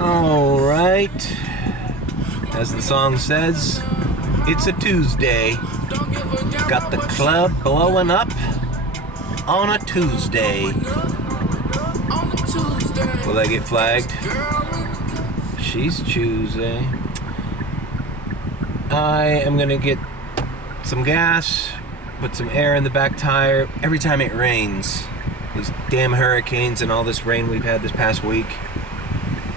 All right. As the song says, it's a Tuesday. Got the club blowing up on a Tuesday. Will I get flagged? She's choosing. I am gonna get some gas, put some air in the back tire. Every time it rains, these damn hurricanes and all this rain we've had this past week.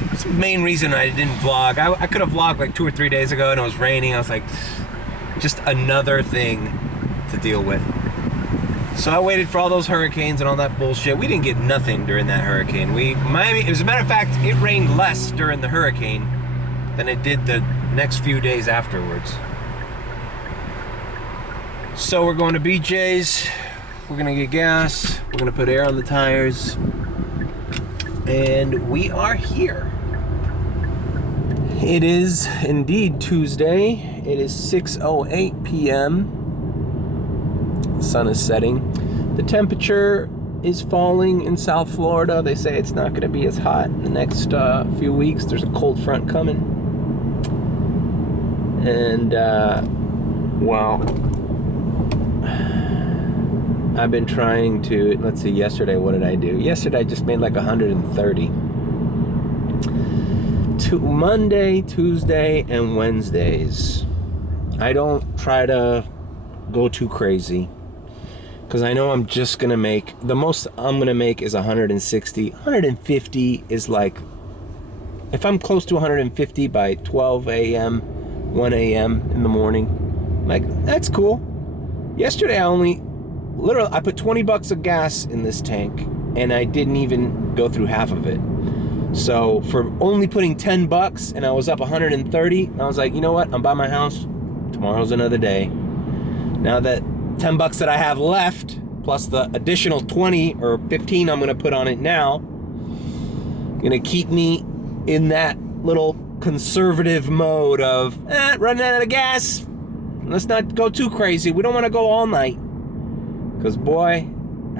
That's the main reason I didn't vlog. I could have vlogged like 2 or 3 days ago and it was raining. I was like, just another thing to deal with. So I waited for all those hurricanes and all that bullshit. We didn't get nothing during that hurricane. Miami, as a matter of fact, it rained less during the hurricane than it did the next few days afterwards. So we're going to BJ's. We're gonna get gas. We're gonna put air on the tires. And we are here. It is indeed Tuesday. It is 6:08 p.m. The sun is setting. The temperature is falling in South Florida. They say it's not going to be as hot in the next few weeks. There's a cold front coming. And, well, I've been trying to, let's see, yesterday, what did I do? Yesterday, I just made like 130. Monday, Tuesday, and Wednesdays. I don't try to go too crazy. Because I know I'm just going to make, the most I'm going to make is 160. 150 is like, if I'm close to 150 by 12 a.m., 1 a.m. in the morning, like, that's cool. Yesterday I put 20 bucks of gas in this tank, and I didn't even go through half of it. So for only putting 10 bucks, and I was up 130, I was like, you know what? I'm by my house. Tomorrow's another day. Now that 10 bucks that I have left, plus the additional 20 or 15 I'm gonna put on it now, gonna keep me in that little conservative mode of running out of gas. Let's not go too crazy. We don't want to go all night. Because boy,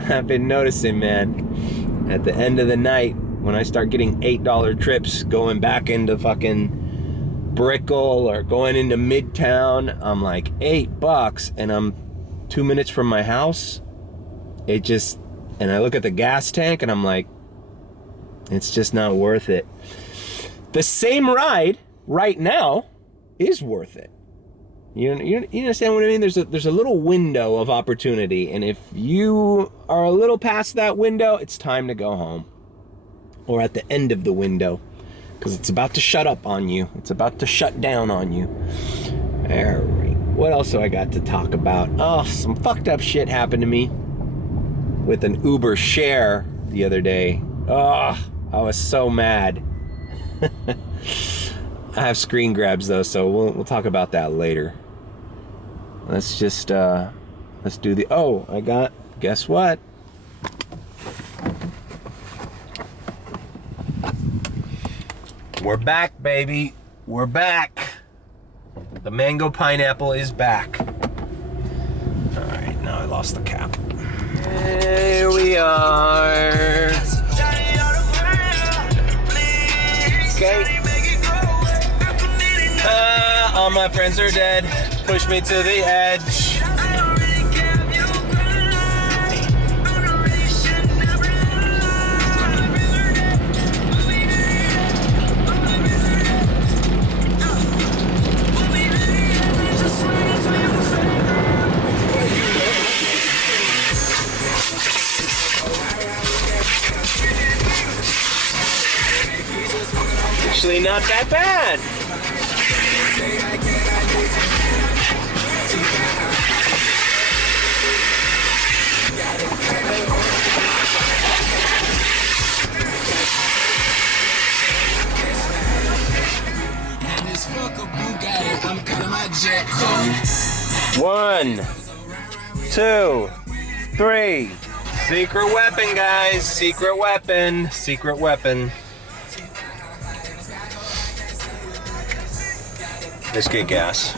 I've been noticing, man, at the end of the night, when I start getting $8 trips going back into fucking Brickell or going into Midtown, I'm like, $8, and I'm 2 minutes from my house. And I look at the gas tank and I'm like, it's just not worth it. The same ride right now is worth it. You understand what I mean? There's a little window of opportunity, and if you are a little past that window, it's time to go home. Or at the end of the window, because it's about to shut up on you. It's about to shut down on you. All right. What else do I got to talk about? Oh, some fucked up shit happened to me with an Uber share the other day. Oh, I was so mad. I have screen grabs though, so we'll talk about that later. Let's just let's do the guess what? We're back, baby. We're back. The mango pineapple is back. All right, now I lost the cap. Here we are. Okay. All my friends are dead. Push me to the edge. Actually, not that bad. One, two, three. Secret weapon, guys. Secret weapon. Secret weapon. Let's get gas.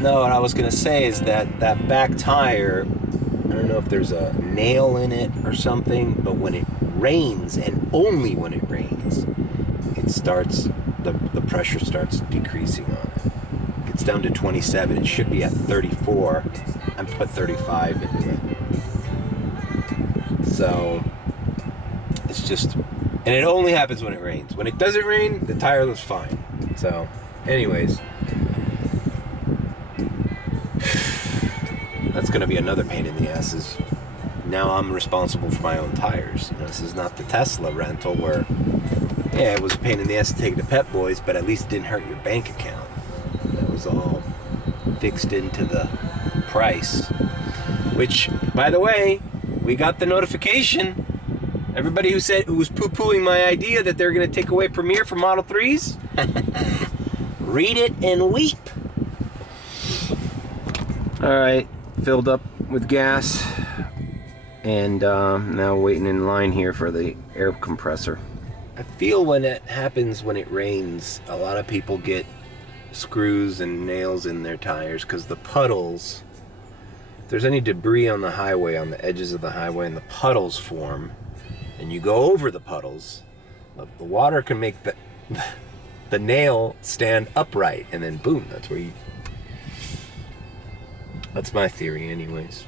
No, what I was gonna say is that back tire, I don't know know if there's a nail in it or something, but when it rains, and only when it rains, it starts, the pressure starts decreasing on it. It's down to 27. It should be at 34. I put 35 into it. So it's just, and it only happens when it rains. When it doesn't rain, the tire looks fine. So anyways, that's going to be another pain in the ass. Is now I'm responsible for my own tires. You know, this is not the Tesla rental where, yeah, it was a pain in the ass to take to Pep Boys, but at least it didn't hurt your bank account. That was all fixed into the price. Which, by the way, we got the notification. Everybody who was poo-pooing my idea that they're going to take away Premier from Model 3s, read it and weep. All right, filled up with gas, and now waiting in line here for the air compressor. I feel when it happens when it rains, a lot of people get screws and nails in their tires because the puddles, if there's any debris on the highway, on the edges of the highway, and the puddles form, and you go over the puddles, the water can make the nail stand upright, and then boom, that's where you, that's my theory anyways.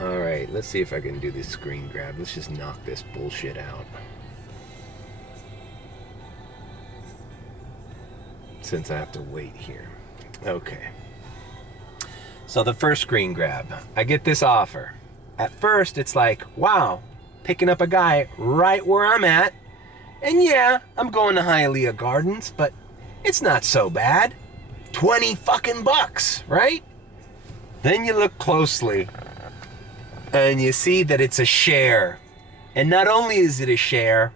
All right, let's see if I can do this screen grab. Let's just knock this bullshit out. Since I have to wait here. Okay. So the first screen grab, I get this offer. At first, it's like, wow, picking up a guy right where I'm at. And yeah, I'm going to Hialeah Gardens, but it's not so bad. 20 fucking bucks, right? Then you look closely and you see that it's a share. And not only is it a share,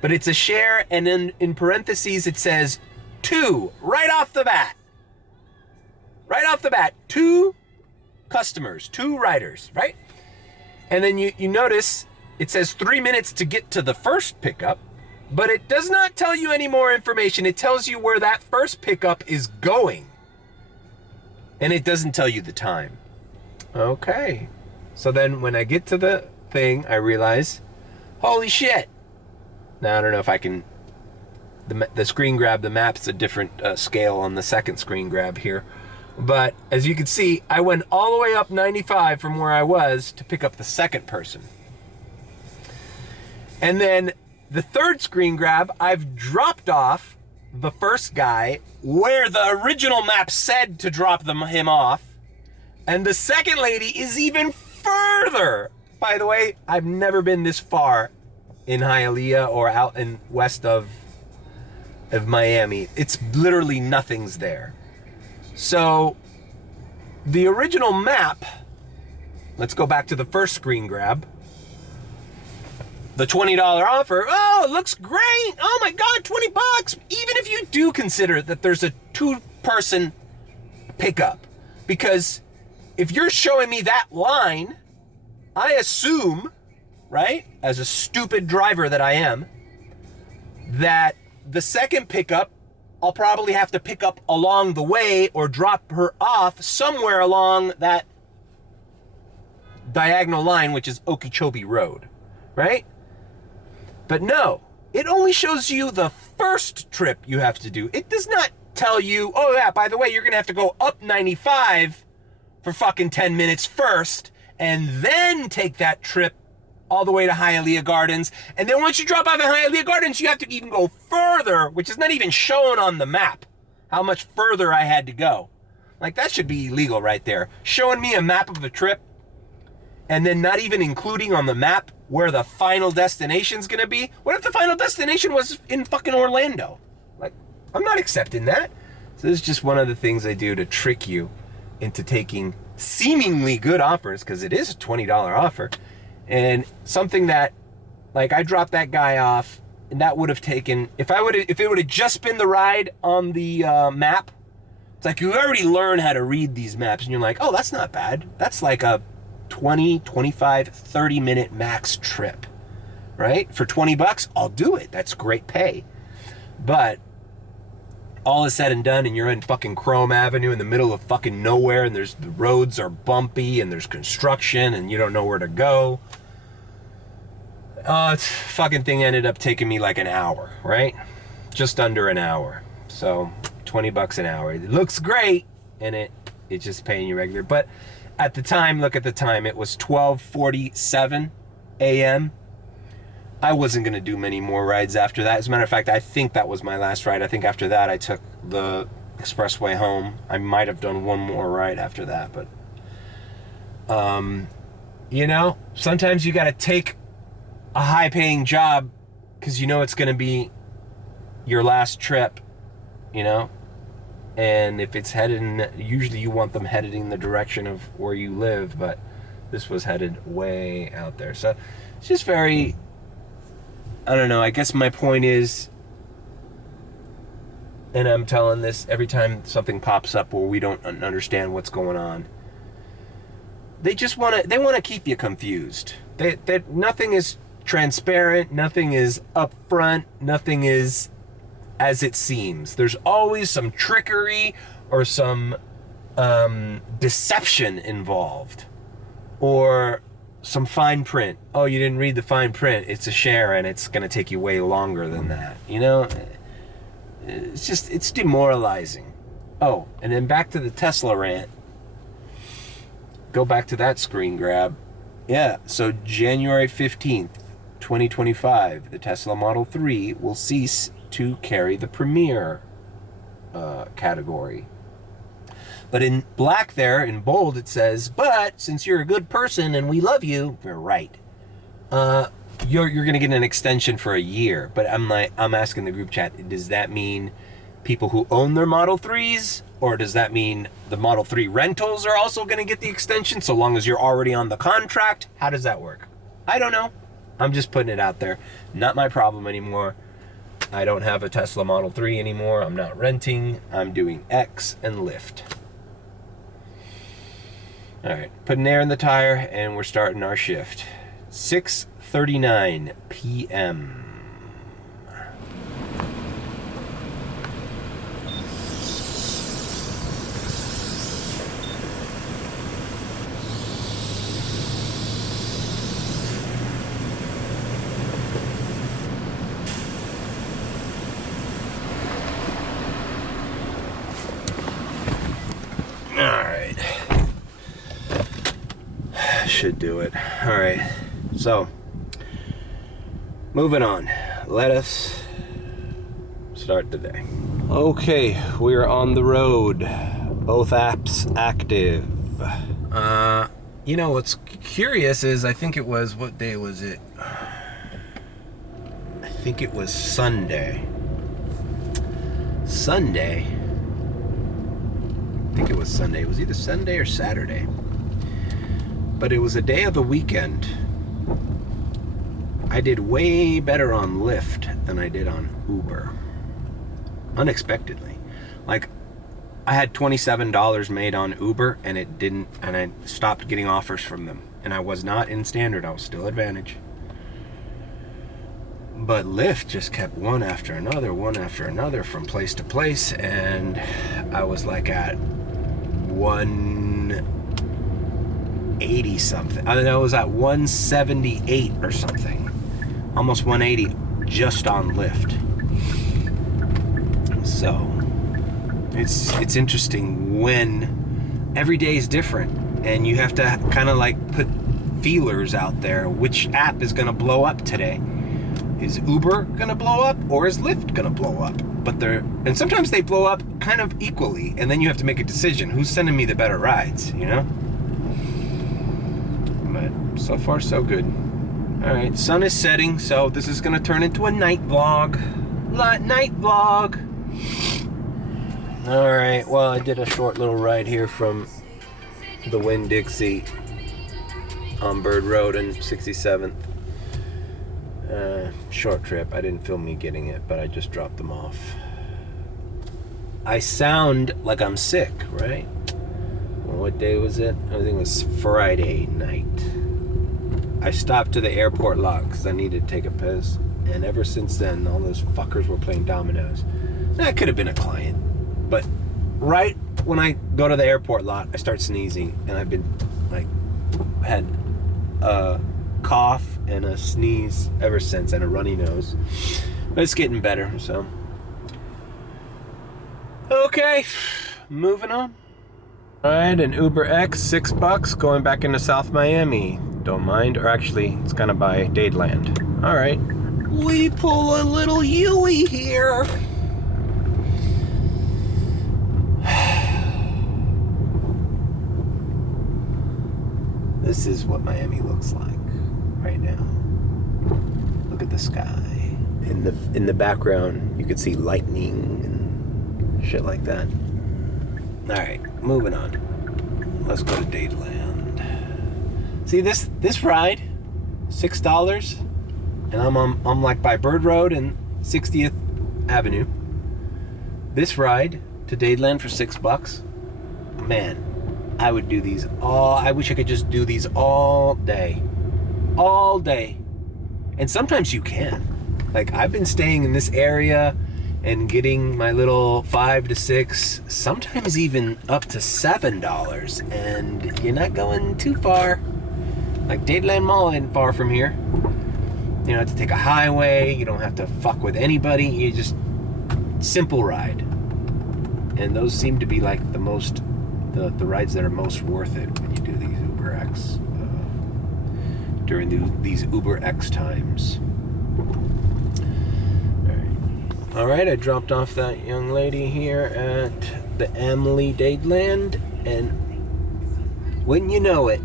but it's a share, and then in parentheses it says 2 right off the bat. Right off the bat, 2 customers, 2 riders, right? And then you notice it says 3 minutes to get to the first pickup, but it does not tell you any more information. It tells you where that first pickup is going. And it doesn't tell you the time. Okay. So then when I get to the thing, I realize, holy shit. Now I don't know if I can, the screen grab, the map's a different scale on the second screen grab here. But as you can see, I went all the way up 95 from where I was to pick up the second person. And then the third screen grab, I've dropped off the first guy where the original map said to drop him off. And the second lady is even further. By the way, I've never been this far in Hialeah or out in west of Miami. It's literally nothing's there. So the original map, let's go back to the first screen grab. The $20 offer, oh, it looks great. Oh my God, 20 bucks. Even if you do consider that there's a 2-person pickup, because if you're showing me that line, I assume, right, as a stupid driver that I am, that the second pickup, I'll probably have to pick up along the way or drop her off somewhere along that diagonal line, which is Okeechobee Road, right? But no, it only shows you the first trip you have to do. It does not tell you, oh yeah, by the way, you're gonna have to go up 95 for fucking 10 minutes first, and then take that trip all the way to Hialeah Gardens. And then once you drop off at Hialeah Gardens, you have to even go further, which is not even shown on the map, how much further I had to go. Like, that should be illegal right there. Showing me a map of the trip, and then not even including on the map where the final destination's gonna be. What if the final destination was in fucking Orlando? Like, I'm not accepting that. So this is just one of the things I do to trick you into taking seemingly good offers, because it is a $20 offer. And something that, like, I dropped that guy off, and that would have taken, if it would have just been the ride on the map, it's like you already learn how to read these maps, and you're like, oh, that's not bad. That's like a 20, 25, 30 minute max trip, right? For 20 bucks, I'll do it. That's great pay. But all is said and done and you're in fucking Chrome Avenue in the middle of fucking nowhere, and the roads are bumpy and there's construction and you don't know where to go. Fucking thing ended up taking me like an hour, right? Just under an hour. So $20 an hour. It looks great, and it's just paying you regular. But at the time, look at the time, it was 12:47 a.m. I wasn't going to do many more rides after that. As a matter of fact, I think that was my last ride. I think after that, I took the expressway home. I might have done one more ride after that, but, you know, sometimes you got to take a high-paying job because you know it's going to be your last trip, you know? And if it's headed usually you want them headed in the direction of where you live, but this was headed way out there. So it's just very... I don't know, I guess my point is, and I'm telling this every time something pops up where we don't understand what's going on, they want to keep you confused. Nothing is transparent, nothing is upfront, nothing is as it seems. There's always some trickery or some deception involved, or some fine print. Oh, you didn't read the fine print. It's a share and it's going to take you way longer than that. You know, it's demoralizing. Oh, and then back to the Tesla rant. Go back to that screen grab. Yeah, so January 15th, 2025, the Tesla Model 3 will cease to carry the Premier category. But in black there, in bold, it says, but since you're a good person and we love you, we're right. You're going to get an extension for a year. But I'm asking the group chat, does that mean people who own their Model 3s? Or does that mean the Model 3 rentals are also going to get the extension so long as you're already on the contract? How does that work? I don't know. I'm just putting it out there. Not my problem anymore. I don't have a Tesla Model 3 anymore. I'm not renting. I'm doing X and Lyft. All right, putting air in the tire, and we're starting our shift. 6:39 p.m. Should do it. All right, so moving on, let us start the day. Okay, we're on the road, both apps active. You know what's curious is I think it was, what day was it? I think it was Sunday. I think it was Sunday. It was either Sunday or Saturday. But it was a day of the weekend. I did way better on Lyft than I did on Uber. Unexpectedly. Like, I had $27 made on Uber and I stopped getting offers from them. And I was not in standard, I was still Advantage. But Lyft just kept one after another from place to place, and I was like at 180 something. I know, it was at 178 or something, almost 180 just on Lyft. So it's interesting when every day is different, and you have to kind of like put feelers out there. Which app is going to blow up today? Is Uber going to blow up, or is Lyft going to blow up? And sometimes they blow up kind of equally, and then you have to make a decision. Who's sending me the better rides, you know? But so far, so good. All right, sun is setting, so this is going to turn into a night vlog. Night vlog. All right, well, I did a short little ride here from the Winn-Dixie on Bird Road and 67th. Short trip. I didn't film me getting it, but I just dropped them off. I sound like I'm sick, right? Well, what day was it? I think it was Friday night. I stopped to the airport lot because I needed to take a piss, and ever since then, all those fuckers were playing dominoes. That could have been a client. But right when I go to the airport lot, I start sneezing, and I've been like had a cough and a sneeze ever since, and a runny nose. But it's getting better, so. Okay, moving on. All right, an Uber X, $6, going back into South Miami. Don't mind, or actually, it's kind of by Dadeland. All right. We pull a little Yui here. This is what Miami looks like right now. Look at the sky. In the background, you can see lightning and shit like that. All right, moving on. Let's go to Dadeland. See this ride, $6, and I'm like by Bird Road and 60th Avenue. This ride to Dadeland for $6, man. I would do these I wish I could just do these all day. All day. And sometimes you can. Like, I've been staying in this area and getting my little $5 to $6, sometimes even up to $7, and you're not going too far. Like, Dadeland Mall ain't far from here. You don't have to take a highway, you don't have to fuck with anybody, you just simple ride. And those seem to be like the rides that are most worth it when you do these Uber X during these Uber X times. All right, I dropped off that young lady here at the Emily Dadeland, and wouldn't you know it,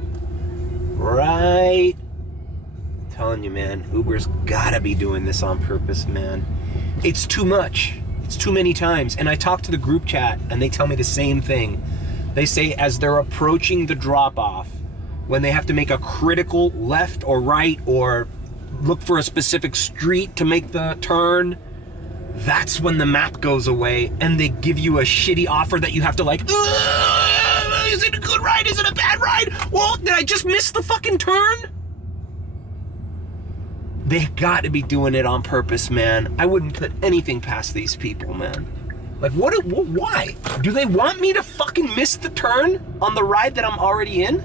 right? I'm telling you, man, Uber's gotta be doing this on purpose, man. It's too much. It's too many times. And I talk to the group chat, and they tell me the same thing. They say as they're approaching the drop-off, when they have to make a critical left or right or look for a specific street to make the turn, that's when the map goes away and they give you a shitty offer that you have to like, is it a good ride? Is it a bad ride? Well, did I just miss the fucking turn? They got to be doing it on purpose, man. I wouldn't put anything past these people, man. Like, why? Do they want me to fucking miss the turn on the ride that I'm already in?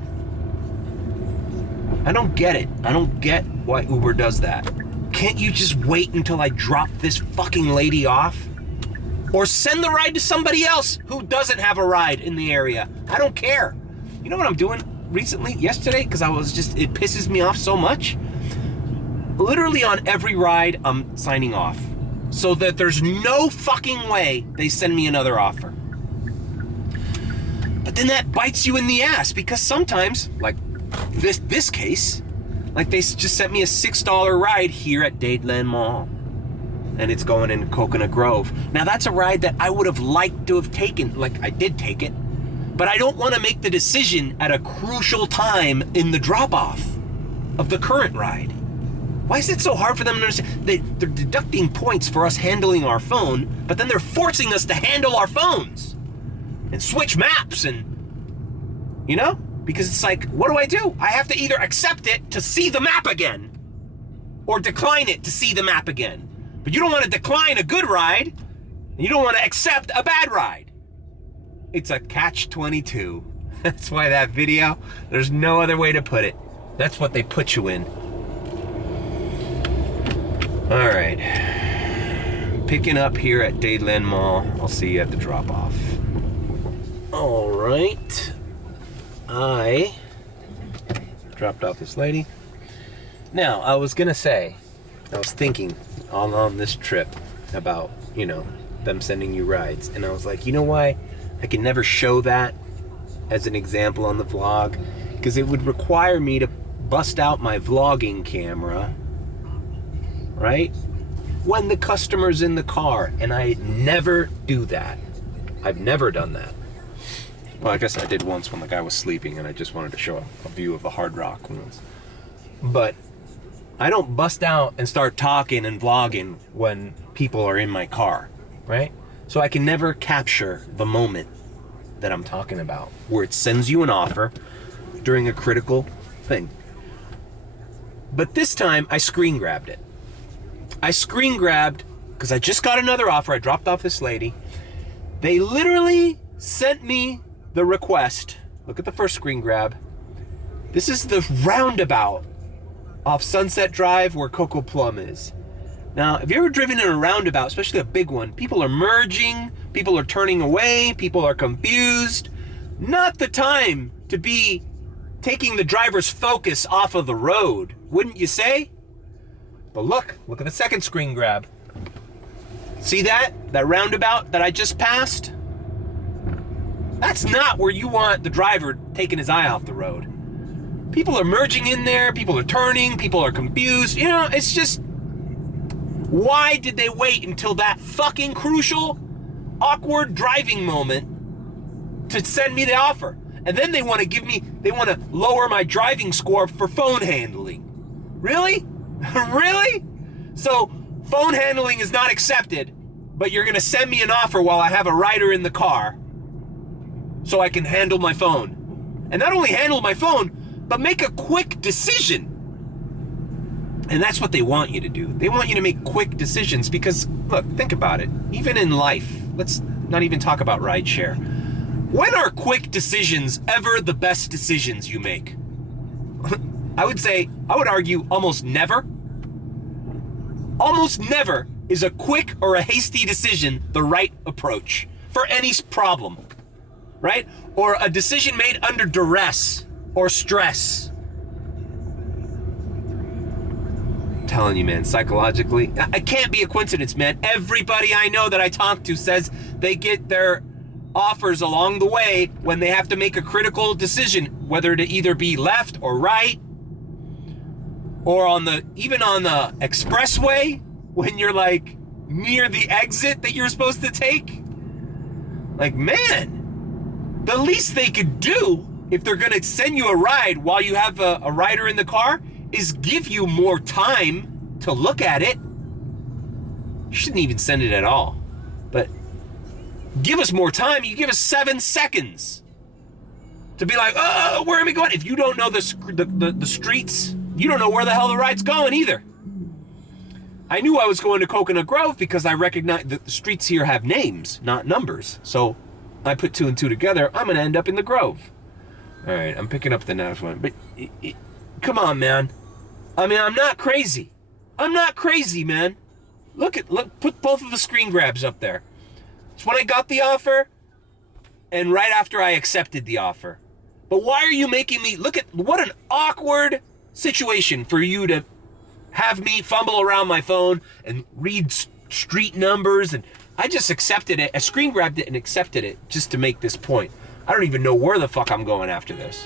I don't get it. I don't get why Uber does that. Can't you just wait until I drop this fucking lady off? Or send the ride to somebody else who doesn't have a ride in the area. I don't care. You know what I'm doing yesterday? Because it pisses me off so much. Literally on every ride, I'm signing off. So that there's no fucking way they send me another offer. But then that bites you in the ass, because sometimes, like this case, like they just sent me a $6 ride here at Dadeland Mall. And it's going in Coconut Grove. Now that's a ride that I would have liked to have taken. Like, I did take it. But I don't want to make the decision at a crucial time in the drop-off of the current ride. Why is it so hard for them to understand? They're deducting points for us handling our phone, but then they're forcing us to handle our phones and switch maps and, you know? Because it's like, what do? I have to either accept it to see the map again or decline it to see the map again. But you don't want to decline a good ride and you don't want to accept a bad ride. It's a catch-22. That's why that video, there's no other way to put it. That's what they put you in. All right, picking up here at Dadeland Mall. I'll see you at the drop-off. All right, I dropped off this lady. Now, I was thinking on this trip about, you know, them sending you rides. And I was like, you know why I can never show that as an example on the vlog? Because it would require me to bust out my vlogging camera, right? When the customer's in the car, and I never do that. I've never done that. Well, I guess I did once when the guy was sleeping and I just wanted to show a view of a Hard Rock once. But I don't bust out and start talking and vlogging when people are in my car, right? So I can never capture the moment that I'm talking about, where it sends you an offer during a critical thing. But this time I screen grabbed it. I screen grabbed because I just got another offer. I dropped off this lady. They literally sent me the request. Look at the first screen grab. This is the roundabout off Sunset Drive where Coco Plum is. Now, if you've ever driven in a roundabout, especially a big one, people are merging, people are turning away, people are confused. Not the time to be taking the driver's focus off of the road, wouldn't you say? But look at the second screen grab. See that? That roundabout that I just passed? That's not where you want the driver taking his eye off the road. People are merging in there, people are turning, people are confused. You know, it's just, why did they wait until that fucking crucial, awkward driving moment to send me the offer? And then they want to lower my driving score for phone handling. Really? Really? So phone handling is not accepted, but you're going to send me an offer while I have a rider in the car so I can handle my phone. And not only handle my phone, but make a quick decision. And that's what they want you to do. They want you to make quick decisions because, look, think about it. Even in life, let's not even talk about rideshare. When are quick decisions ever the best decisions you make? I would argue almost never. Almost never is a quick or a hasty decision the right approach for any problem, right? Or a decision made under duress or stress. I'm telling you, man, psychologically, it can't be a coincidence, man. Everybody I know that I talk to says they get their offers along the way when they have to make a critical decision, whether to either be left or right, or even on the expressway when you're like near the exit that you're supposed to take. Like, man, the least they could do if they're gonna send you a ride while you have a rider in the car is give you more time to look at it. You shouldn't even send it at all, but give us more time. You give us 7 seconds to be like, oh, where am I going? If you don't know the streets, you don't know where the hell the ride's going either. I knew I was going to Coconut Grove because I recognized that the streets here have names, not numbers. So I put 2 and 2 together. I'm going to end up in the Grove. All right, I'm picking up the next one. But come on, man. I mean, I'm not crazy. I'm not crazy, man. Look, put both of the screen grabs up there. It's when I got the offer and right after I accepted the offer. But why are you making me look at what an awkward situation for you to have me fumble around my phone and read street numbers? And I just accepted it. I screen grabbed it and accepted it just to make this point. I don't even know where the fuck I'm going after this.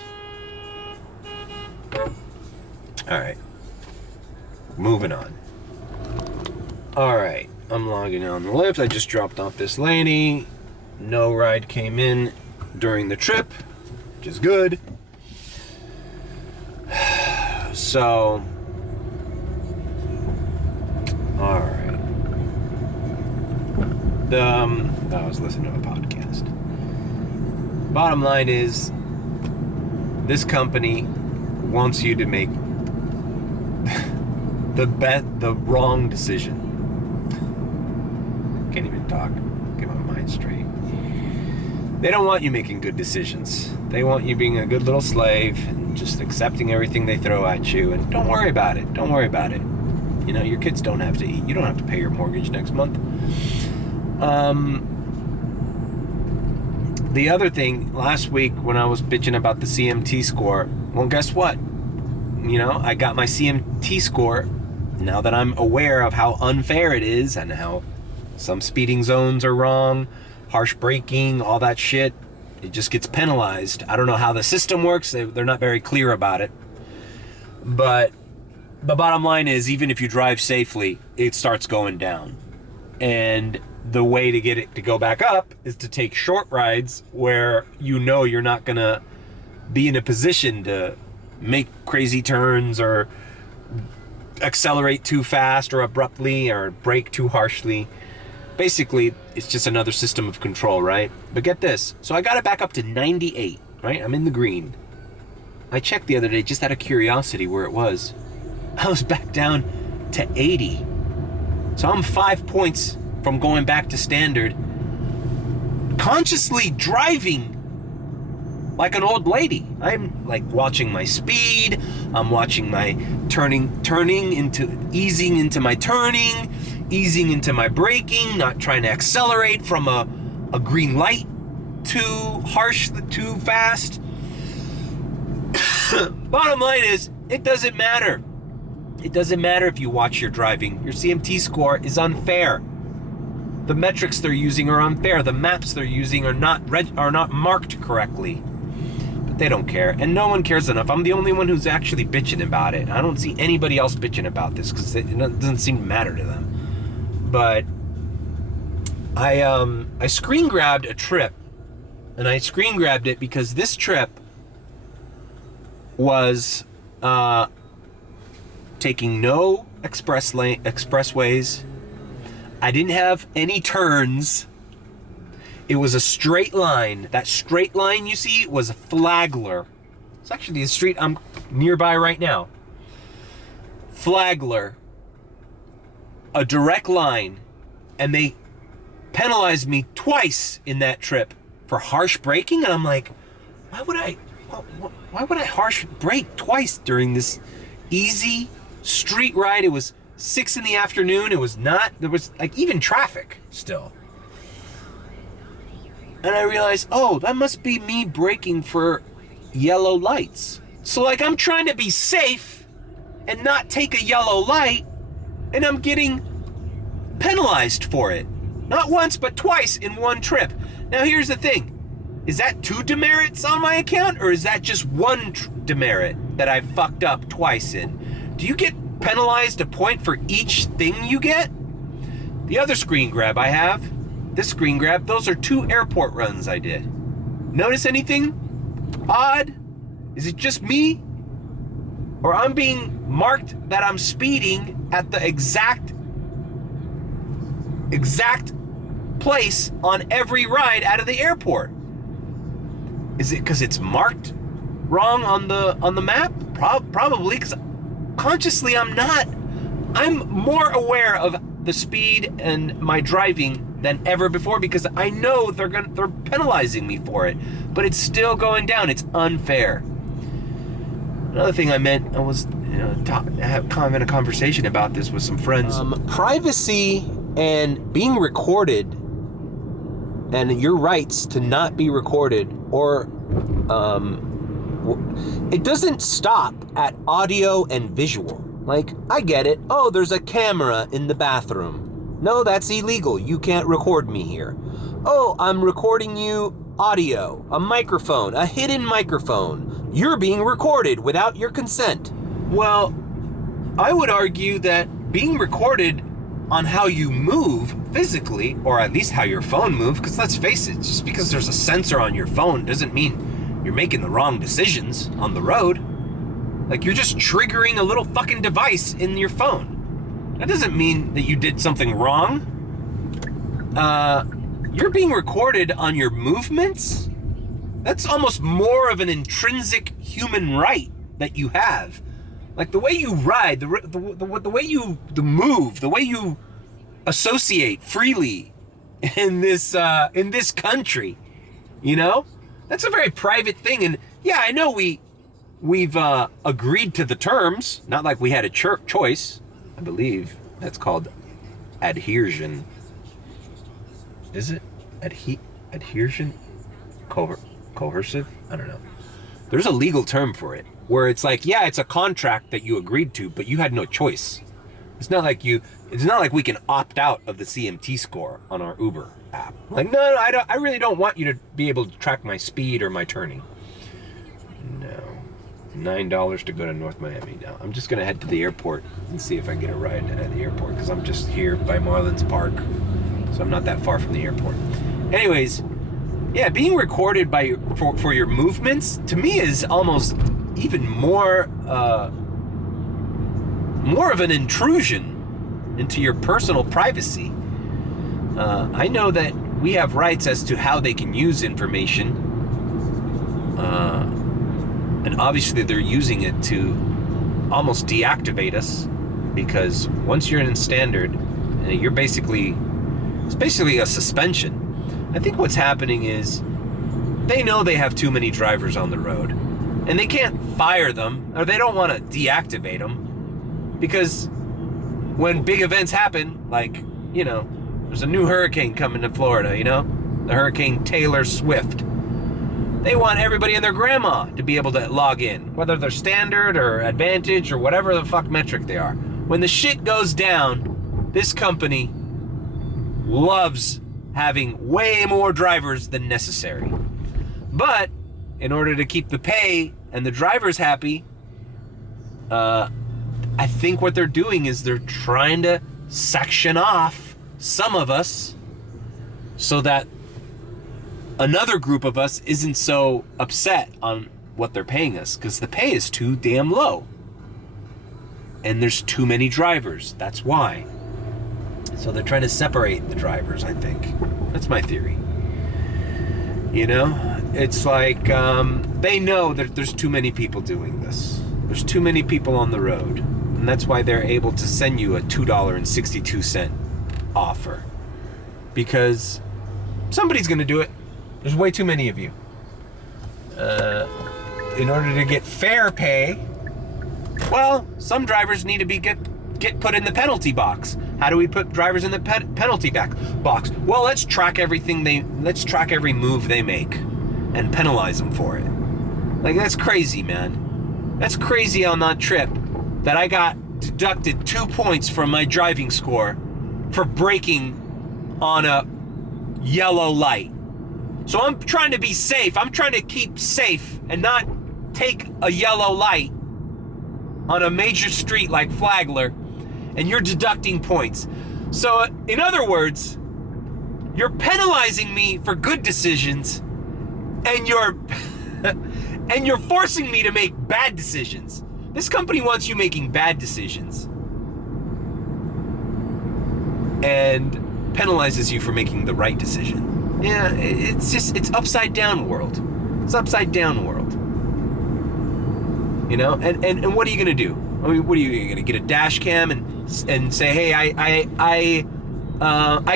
All right. Moving on. All right. I'm logging on the Lyft. I just dropped off this lady. No ride came in during the trip, which is good. So, all right. I was listening to a podcast. Bottom line is, this company wants you to make the wrong decision. Can't even talk. Get my mind straight. They don't want you making good decisions. They want you being a good little slave and just accepting everything they throw at you. And don't worry about it. Don't worry about it. You know, your kids don't have to eat. You don't have to pay your mortgage next month. The other thing, last week when I was bitching about the CMT score, well, guess what? You know, I got my CMT score. Now that I'm aware of how unfair it is and how some speeding zones are wrong, harsh braking, all that shit, it just gets penalized. I don't know how the system works. They're not very clear about it. But the bottom line is, even if you drive safely, it starts going down. And the way to get it to go back up is to take short rides where you know you're not going to be in a position to make crazy turns or accelerate too fast or abruptly or brake too harshly. Basically, it's just another system of control, right? But get this. So I got it back up to 98, right? I'm in the green. I checked the other day just out of curiosity where it was. I was back down to 80. So I'm 5 points from going back to standard, consciously driving like an old lady. I'm like watching my speed. I'm watching my easing into my turning, easing into my braking, not trying to accelerate from a green light too harsh, too fast. Bottom line is, it doesn't matter. It doesn't matter if you watch your driving. Your CMT score is unfair. The metrics they're using are unfair. The maps they're using are not marked correctly. But they don't care, and no one cares enough. I'm the only one who's actually bitching about it. I don't see anybody else bitching about this because it doesn't seem to matter to them. But I screen grabbed a trip, and I screen grabbed it because this trip was taking no expressways. I didn't have any turns. It was a straight line. That straight line you see was a Flagler. It's actually the street I'm nearby right now. Flagler. A direct line. And they penalized me twice in that trip for harsh braking. And I'm like, why would I harsh brake twice during this easy street ride? It was 6 in the afternoon. It was not, there was like even traffic still. And I realized, oh, that must be me braking for yellow lights. So like I'm trying to be safe and not take a yellow light, and I'm getting penalized for it. Not once, but twice in one trip. Now here's the thing. Is that 2 demerits on my account, or is that just 1 demerit that I fucked up twice in? Do you get penalized a point for each thing you get? The other screen grab I have, this screen grab, those are 2 airport runs I did. Notice anything odd? Is it just me? Or I'm being marked that I'm speeding at the exact place on every ride out of the airport? Is it because it's marked wrong on the map? Probably, because consciously I'm not. I'm more aware of the speed and my driving than ever before, because I know they're penalizing me for it, but it's still going down. It's unfair. Another thing I was having a conversation about this with some friends. Privacy and being recorded, and your rights to not be recorded, or it doesn't stop at audio and visual. Like, I get it. Oh, there's a camera in the bathroom. No, that's illegal. You can't record me here. Oh, I'm recording you audio, a microphone, a hidden microphone. You're being recorded without your consent. Well, I would argue that being recorded on how you move physically, or at least how your phone moves, because let's face it, just because there's a sensor on your phone doesn't mean you're making the wrong decisions on the road. Like, you're just triggering a little fucking device in your phone. That doesn't mean that you did something wrong. You're being recorded on your movements. That's almost more of an intrinsic human right that you have. Like the way you ride, the way you move, the way you associate freely in this country, you know, that's a very private thing. And yeah, I know we've agreed to the terms, not like we had a choice. I believe that's called adhesion. Is it adhesion? Coercive? I don't know. There's a legal term for it where it's like, yeah, it's a contract that you agreed to, but you had no choice. It's not like we can opt out of the CMT score on our Uber app. Like, no, I really don't want you to be able to track my speed or my turning. No. $9 to go to North Miami now. I'm just gonna head to the airport and see if I get a ride at the airport, because I'm just here by Marlins Park, so I'm not that far from the airport. Anyways, yeah, being recorded for your movements to me is almost even more of an intrusion into your personal privacy. I know that we have rights as to how they can use information. And obviously they're using it to almost deactivate us, because once you're in standard It's basically a suspension. I think what's happening is they know they have too many drivers on the road, and they can't fire them, or they don't want to deactivate them, because when big events happen, like, you know, there's a new hurricane coming to Florida, you know, the Hurricane Taylor Swift. They want everybody and their grandma to be able to log in, whether they're standard or advantage or whatever the fuck metric they are. When the shit goes down, this company loves having way more drivers than necessary. But in order to keep the pay and the drivers happy, I think what they're doing is they're trying to section off some of us so that another group of us isn't so upset on what they're paying us, because the pay is too damn low. And there's too many drivers. That's why. So they're trying to separate the drivers, I think. That's my theory. You know? It's like they know that there's too many people doing this. There's too many people on the road. And that's why they're able to send you a $2.62 offer. Because somebody's going to do it. There's way too many of you. In order to get fair pay, well, some drivers need to get put in the penalty box. How do we put drivers in the penalty box? Well, let's track every move they make and penalize them for it. Like, that's crazy, man. That's crazy on that trip that I got deducted 2 points from my driving score for braking on a yellow light. So I'm trying to be safe. I'm trying to keep safe and not take a yellow light on a major street like Flagler, and you're deducting points. So in other words, you're penalizing me for good decisions, and you're forcing me to make bad decisions. This company wants you making bad decisions and penalizes you for making the right decision. Yeah, it's upside down world. It's upside down world. You know, and what are you gonna do? I mean, what are you gonna get a dash cam and say, hey, I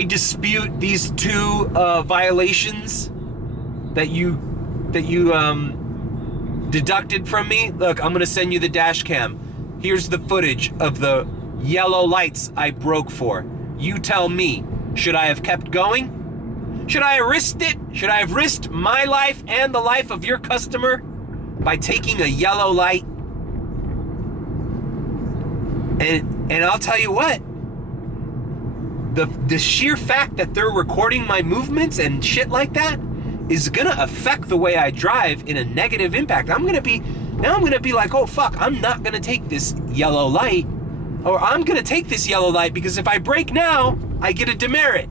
dispute these two violations that you deducted from me. Look, I'm gonna send you the dash cam. Here's the footage of the yellow lights I broke for. You tell me, should I have kept going? Should I have risked it? Should I have risked my life and the life of your customer by taking a yellow light? And I'll tell you what, the sheer fact that they're recording my movements and shit like that is gonna affect the way I drive in a negative impact. I'm gonna be like, oh fuck, I'm not gonna take this yellow light, or I'm gonna take this yellow light because if I brake now, I get a demerit.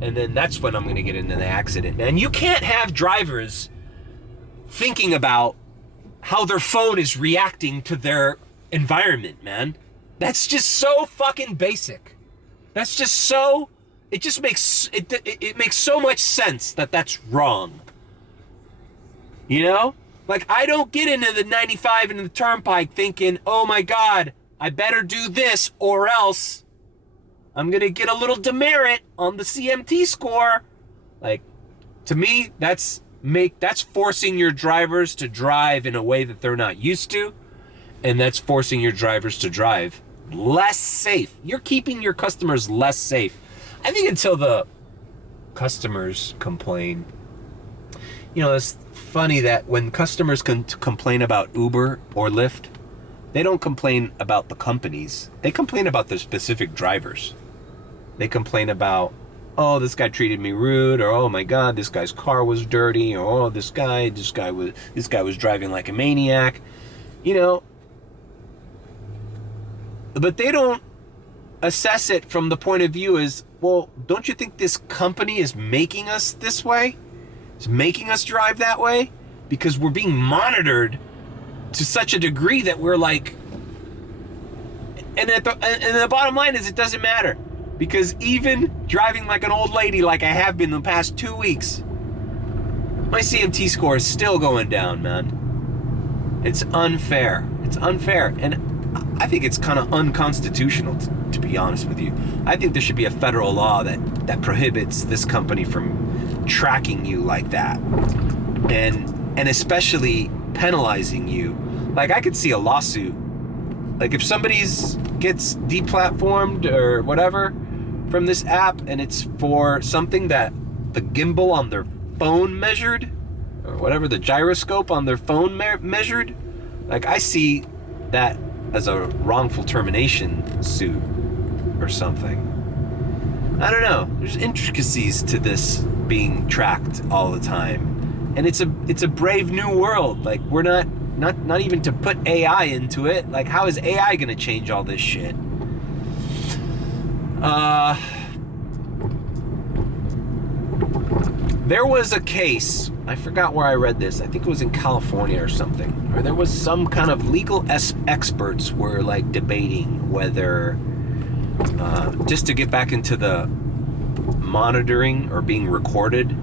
And then that's when I'm going to get into the accident. Man, you can't have drivers thinking about how their phone is reacting to their environment, man. That's just so fucking basic. That's just so, it just makes, it makes so much sense that that's wrong. You know? Like, I don't get into the 95 and the turnpike thinking, oh my God, I better do this or else I'm gonna get a little demerit on the CMT score. Like, to me, that's forcing your drivers to drive in a way that they're not used to, and that's forcing your drivers to drive less safe. You're keeping your customers less safe. I think until the customers complain. You know, it's funny that when customers complain about Uber or Lyft, they don't complain about the companies. They complain about the specific drivers. They complain about, oh, this guy treated me rude, or oh my God, this guy's car was dirty, or oh, this guy was driving like a maniac, you know. But they don't assess it from the point of view as, well, don't you think this company is making us this way? It's making us drive that way? Because we're being monitored to such a degree that we're like, and the bottom line is it doesn't matter. Because even driving like an old lady like I have been the past 2 weeks, my CMT score is still going down, man. It's unfair. It's unfair. And I think it's kind of unconstitutional, to be honest with you. I think there should be a federal law that prohibits this company from tracking you like that, and especially penalizing you. Like, I could see a lawsuit. Like, if somebody's gets deplatformed or whatever from this app, and it's for something that the gimbal on their phone measured, or whatever, the gyroscope on their phone measured, like, I see that as a wrongful termination suit or something. I don't know. There's intricacies to this being tracked all the time, and it's a brave new world. Like, we're not even to put AI into it. Like, how is AI gonna change all this shit? There was a case, I forgot where I read this, I think it was in California or something, or there was some kind of legal experts were like debating whether, just to get back into the monitoring or being recorded,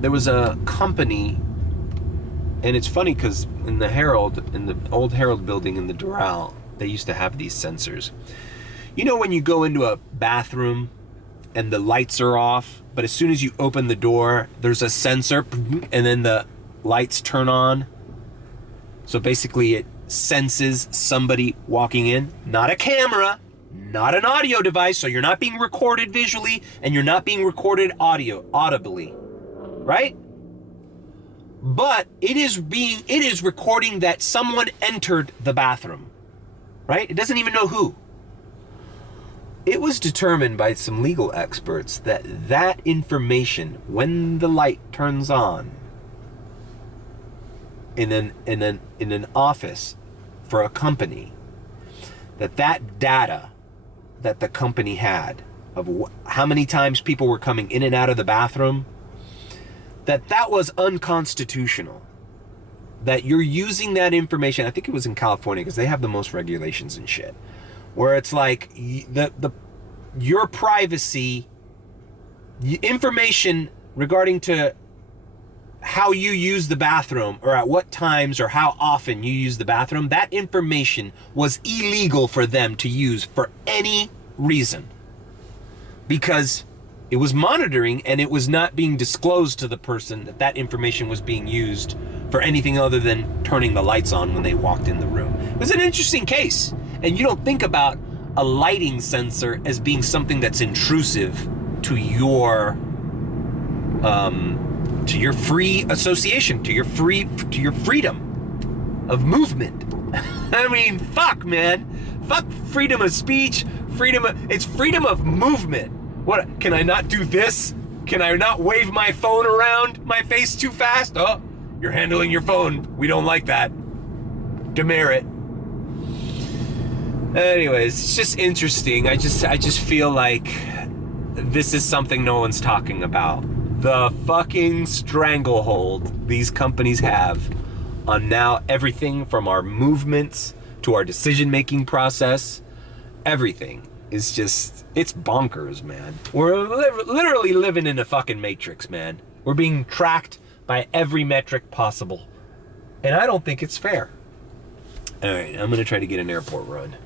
there was a company, and it's funny because in the Herald, in the old Herald building in the Doral, they used to have these sensors. You know when you go into a bathroom and the lights are off, but as soon as you open the door, there's a sensor, and then the lights turn on? So basically it senses somebody walking in, not a camera, not an audio device, so you're not being recorded visually, and you're not being recorded audibly, right? But it is recording that someone entered the bathroom, right? It doesn't even know who. It was determined by some legal experts that information, when the light turns on in an office for a company, that data that the company had of how many times people were coming in and out of the bathroom, that was unconstitutional. That you're using that information, I think it was in California because they have the most regulations and shit, where it's like your privacy, information regarding to how you use the bathroom or at what times or how often you use the bathroom, that information was illegal for them to use for any reason, because it was monitoring and it was not being disclosed to the person that information was being used for anything other than turning the lights on when they walked in the room. It was an interesting case, and you don't think about a lighting sensor as being something that's intrusive to your free association, to your freedom of movement. I mean, fuck, man. Fuck freedom of speech, it's freedom of movement. What, can I not do this? Can I not wave my phone around my face too fast? Oh, you're handling your phone. We don't like that. Demerit. Anyways, it's just interesting. I just feel like this is something no one's talking about. The fucking stranglehold these companies have on now everything from our movements to our decision-making process. Everything is just, it's bonkers, man. We're literally living in a fucking matrix, man. We're being tracked by every metric possible. And I don't think it's fair. All right, I'm gonna try to get an airport run.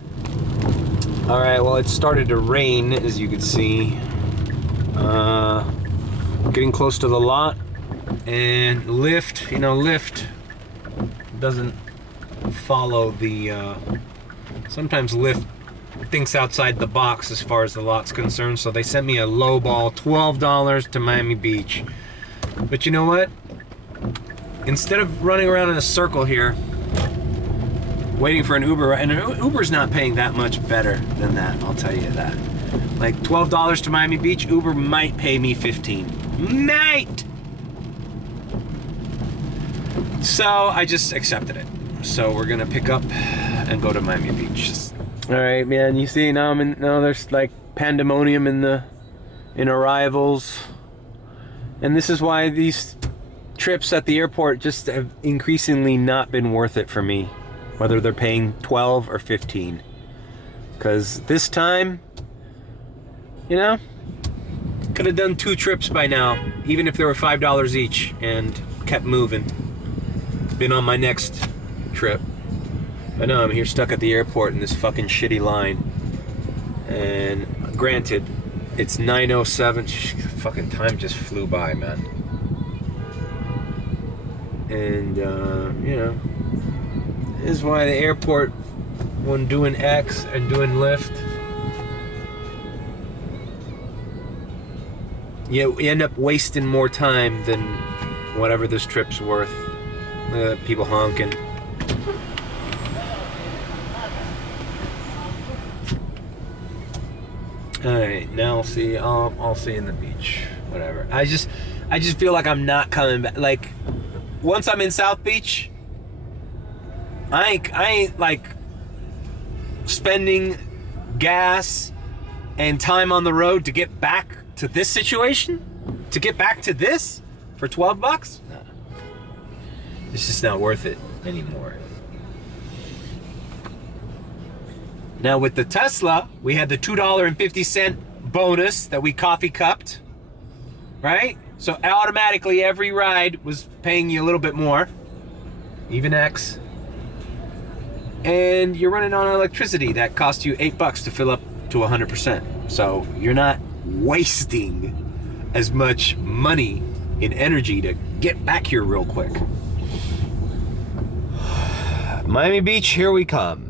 All right, well, it started to rain, as you can see. Getting close to the lot, and Lyft doesn't follow the, sometimes Lyft thinks outside the box as far as the lot's concerned, so they sent me a low ball, $12 to Miami Beach. But you know what? Instead of running around in a circle here, waiting for an Uber, and an Uber's not paying that much better than that, I'll tell you that. Like $12 to Miami Beach, Uber might pay me $15. Might! So I just accepted it. So we're gonna pick up and go to Miami Beach. All right, man, you see now there's like pandemonium in arrivals. And this is why these trips at the airport just have increasingly not been worth it for me, whether they're paying 12 or 15. Because this time, could have done 2 trips by now, even if they were $5 each, and kept moving. Been on my next trip. I know I'm here stuck at the airport in this fucking shitty line. And granted, it's 9:07. Fucking time just flew by, man. And, you know, this is why the airport, when doing X and doing Lyft, you end up wasting more time than whatever this trip's worth. People honking. All right, now I'll see you in the beach. Whatever. I just feel like I'm not coming back. Like, once I'm in South Beach, I ain't like spending gas and time on the road to get back to this situation, to get back to this for $12. Nah. It's just not worth it anymore. Now with the Tesla, we had the $2.50 bonus that we coffee cupped, right? So automatically every ride was paying you a little bit more, even X. And you're running on electricity that cost you $8 to fill up to 100%. So you're not wasting as much money in energy to get back here real quick. Miami Beach, here we come.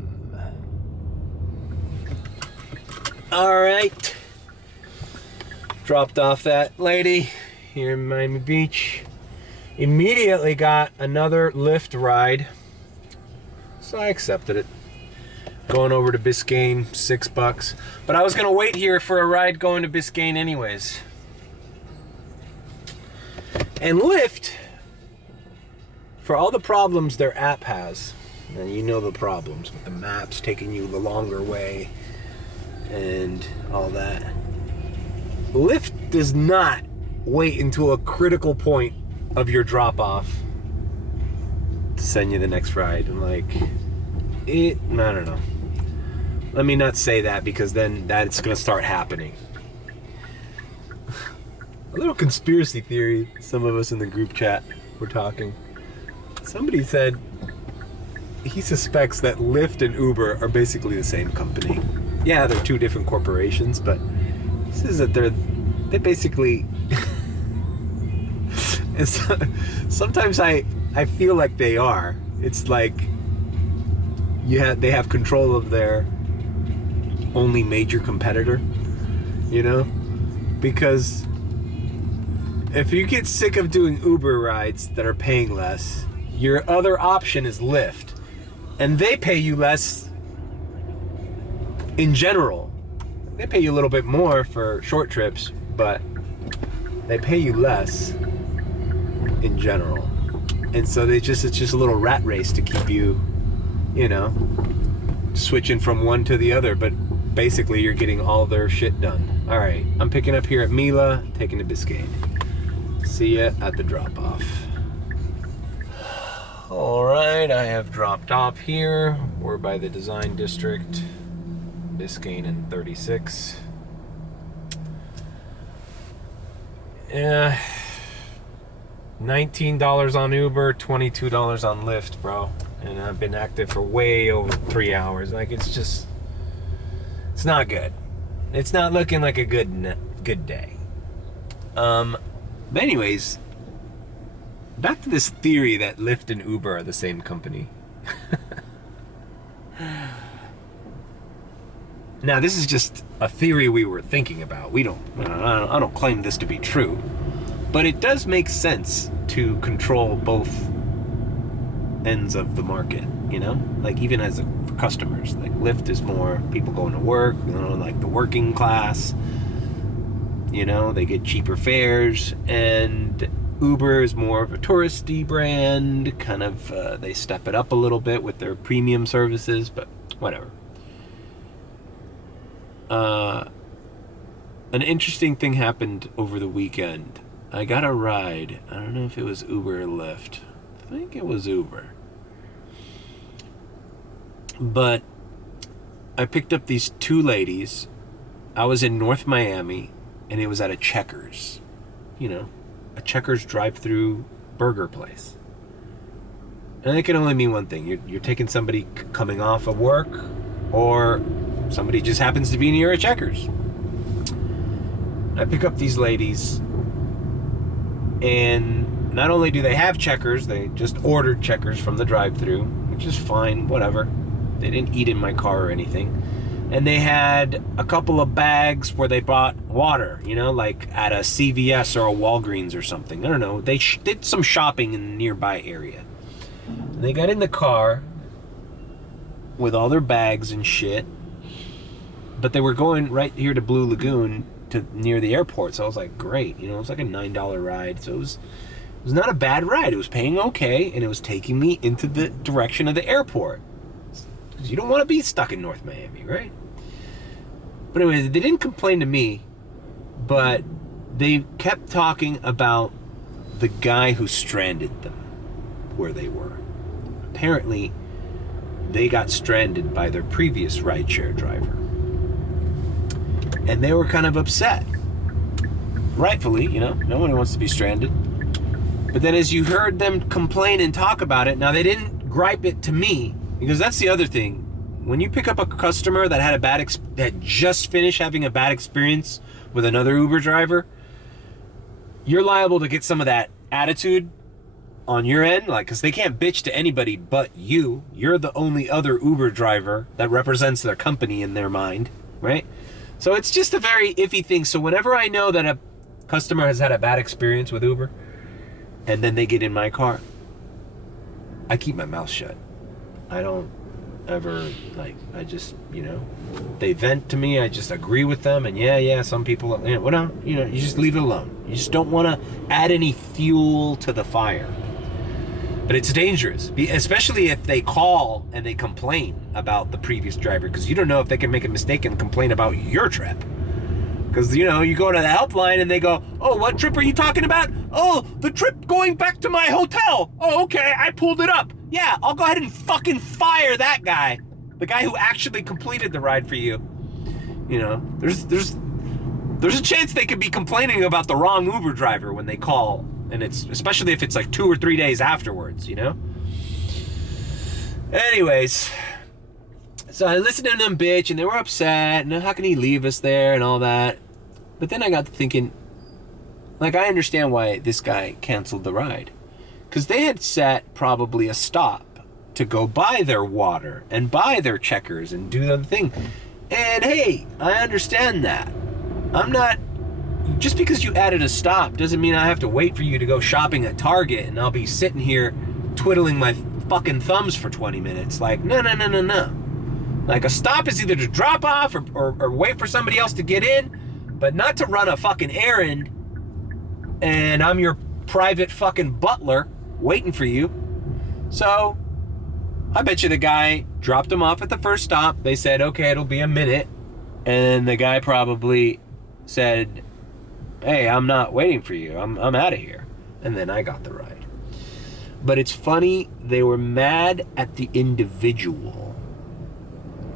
All right. Dropped off that lady here in Miami Beach. Immediately got another Lyft ride. So I accepted it. Going over to Biscayne, $6. But I was gonna wait here for a ride going to Biscayne anyways. And Lyft, for all the problems their app has, and you know the problems with the maps taking you the longer way and all that, Lyft does not wait until a critical point of your drop-off to send you the next ride. I'm like, I don't know. Let me not say that, because then that's gonna start happening. A little conspiracy theory, some of us in the group chat were talking. Somebody said he suspects that Lyft and Uber are basically the same company. Yeah, they're two different corporations, but he says that they basically sometimes I feel like they are. It's like they have control of their only major competitor, you know? Because if you get sick of doing Uber rides that are paying less, your other option is Lyft, and they pay you less in general. They pay you a little bit more for short trips, but they pay you less in general. And so it's just a little rat race to keep you, you know, switching from one to the other, but basically you're getting all their shit done. All right, I'm picking up here at Mila, taking to Biscayne. See ya at the drop-off. All right, I have dropped off here. We're by the Design District, Biscayne and 36. Yeah, $19 on Uber, $22 on Lyft, bro. And I've been active for way over 3 hours. Like, it's not good. It's not looking like a good day. But anyways, back to this theory that Lyft and Uber are the same company. Now, this is just a theory we were thinking about. I don't claim this to be true, but it does make sense to control both ends of the market, you know? Like, even as for customers, like Lyft is more people going to work, you know, like the working class, you know, they get cheaper fares, and Uber is more of a touristy brand, kind of, they step it up a little bit with their premium services, but whatever. An interesting thing happened over the weekend. I got a ride. I don't know if it was Uber or Lyft. I think it was Uber. But I picked up these two ladies. I was in North Miami, and it was at a Checkers. You know, a Checkers drive-through burger place. And it can only mean one thing. You're taking somebody coming off of work, or somebody just happens to be near a Checkers. I pick up these ladies, and not only do they have Checkers, they just ordered Checkers from the drive-thru, which is fine, whatever. They didn't eat in my car or anything. And they had a couple of bags where they bought water, you know, like at a CVS or a Walgreens or something. I don't know. They did some shopping in the nearby area. And they got in the car with all their bags and shit. But they were going right here to Blue Lagoon, to near the airport. So I was like, great. You know, it was like a $9 ride. So it was not a bad ride. It was paying okay, and it was taking me into the direction of the airport. Because you don't want to be stuck in North Miami, right? But anyway, they didn't complain to me, but they kept talking about the guy who stranded them where they were. Apparently, they got stranded by their previous rideshare driver. And they were kind of upset. Rightfully, you know, no one wants to be stranded. But then as you heard them complain and talk about it, now they didn't gripe it to me, because that's the other thing. When you pick up a customer that had that just finished having a bad experience with another Uber driver, you're liable to get some of that attitude on your end, like, because they can't bitch to anybody but you. You're the only other Uber driver that represents their company in their mind, right? So it's just a very iffy thing. So whenever I know that a customer has had a bad experience with Uber, and then they get in my car, I keep my mouth shut. I don't ever, like, I just, you know, they vent to me, I just agree with them, and yeah, some people, you know, well, you know, you just leave it alone. You just don't want to add any fuel to the fire. But it's dangerous, especially if they call and they complain about the previous driver, because you don't know if they can make a mistake and complain about your trip. Because, you know, you go to the helpline and they go, oh, what trip are you talking about? Oh, the trip going back to my hotel. Oh, okay, I pulled it up. Yeah, I'll go ahead and fucking fire that guy. The guy who actually completed the ride for you. You know, there's a chance they could be complaining about the wrong Uber driver when they call. And it's, especially if it's like 2 or 3 days afterwards, you know? Anyways, so I listened to them bitch, and they were upset, and how can he leave us there and all that. But then I got to thinking, like, I understand why this guy canceled the ride. Because they had set probably a stop to go buy their water and buy their Checkers and do the thing. And hey, I understand that. I'm not, just because you added a stop doesn't mean I have to wait for you to go shopping at Target and I'll be sitting here twiddling my fucking thumbs for 20 minutes. Like, no. Like, a stop is either to drop off or wait for somebody else to get in, but not to run a fucking errand and I'm your private fucking butler waiting for you. So I bet you the guy dropped them off at the first stop. They said, okay, it'll be a minute. And the guy probably said, hey, I'm not waiting for you. I'm out of here. And then I got the ride. But it's funny, they were mad at the individual.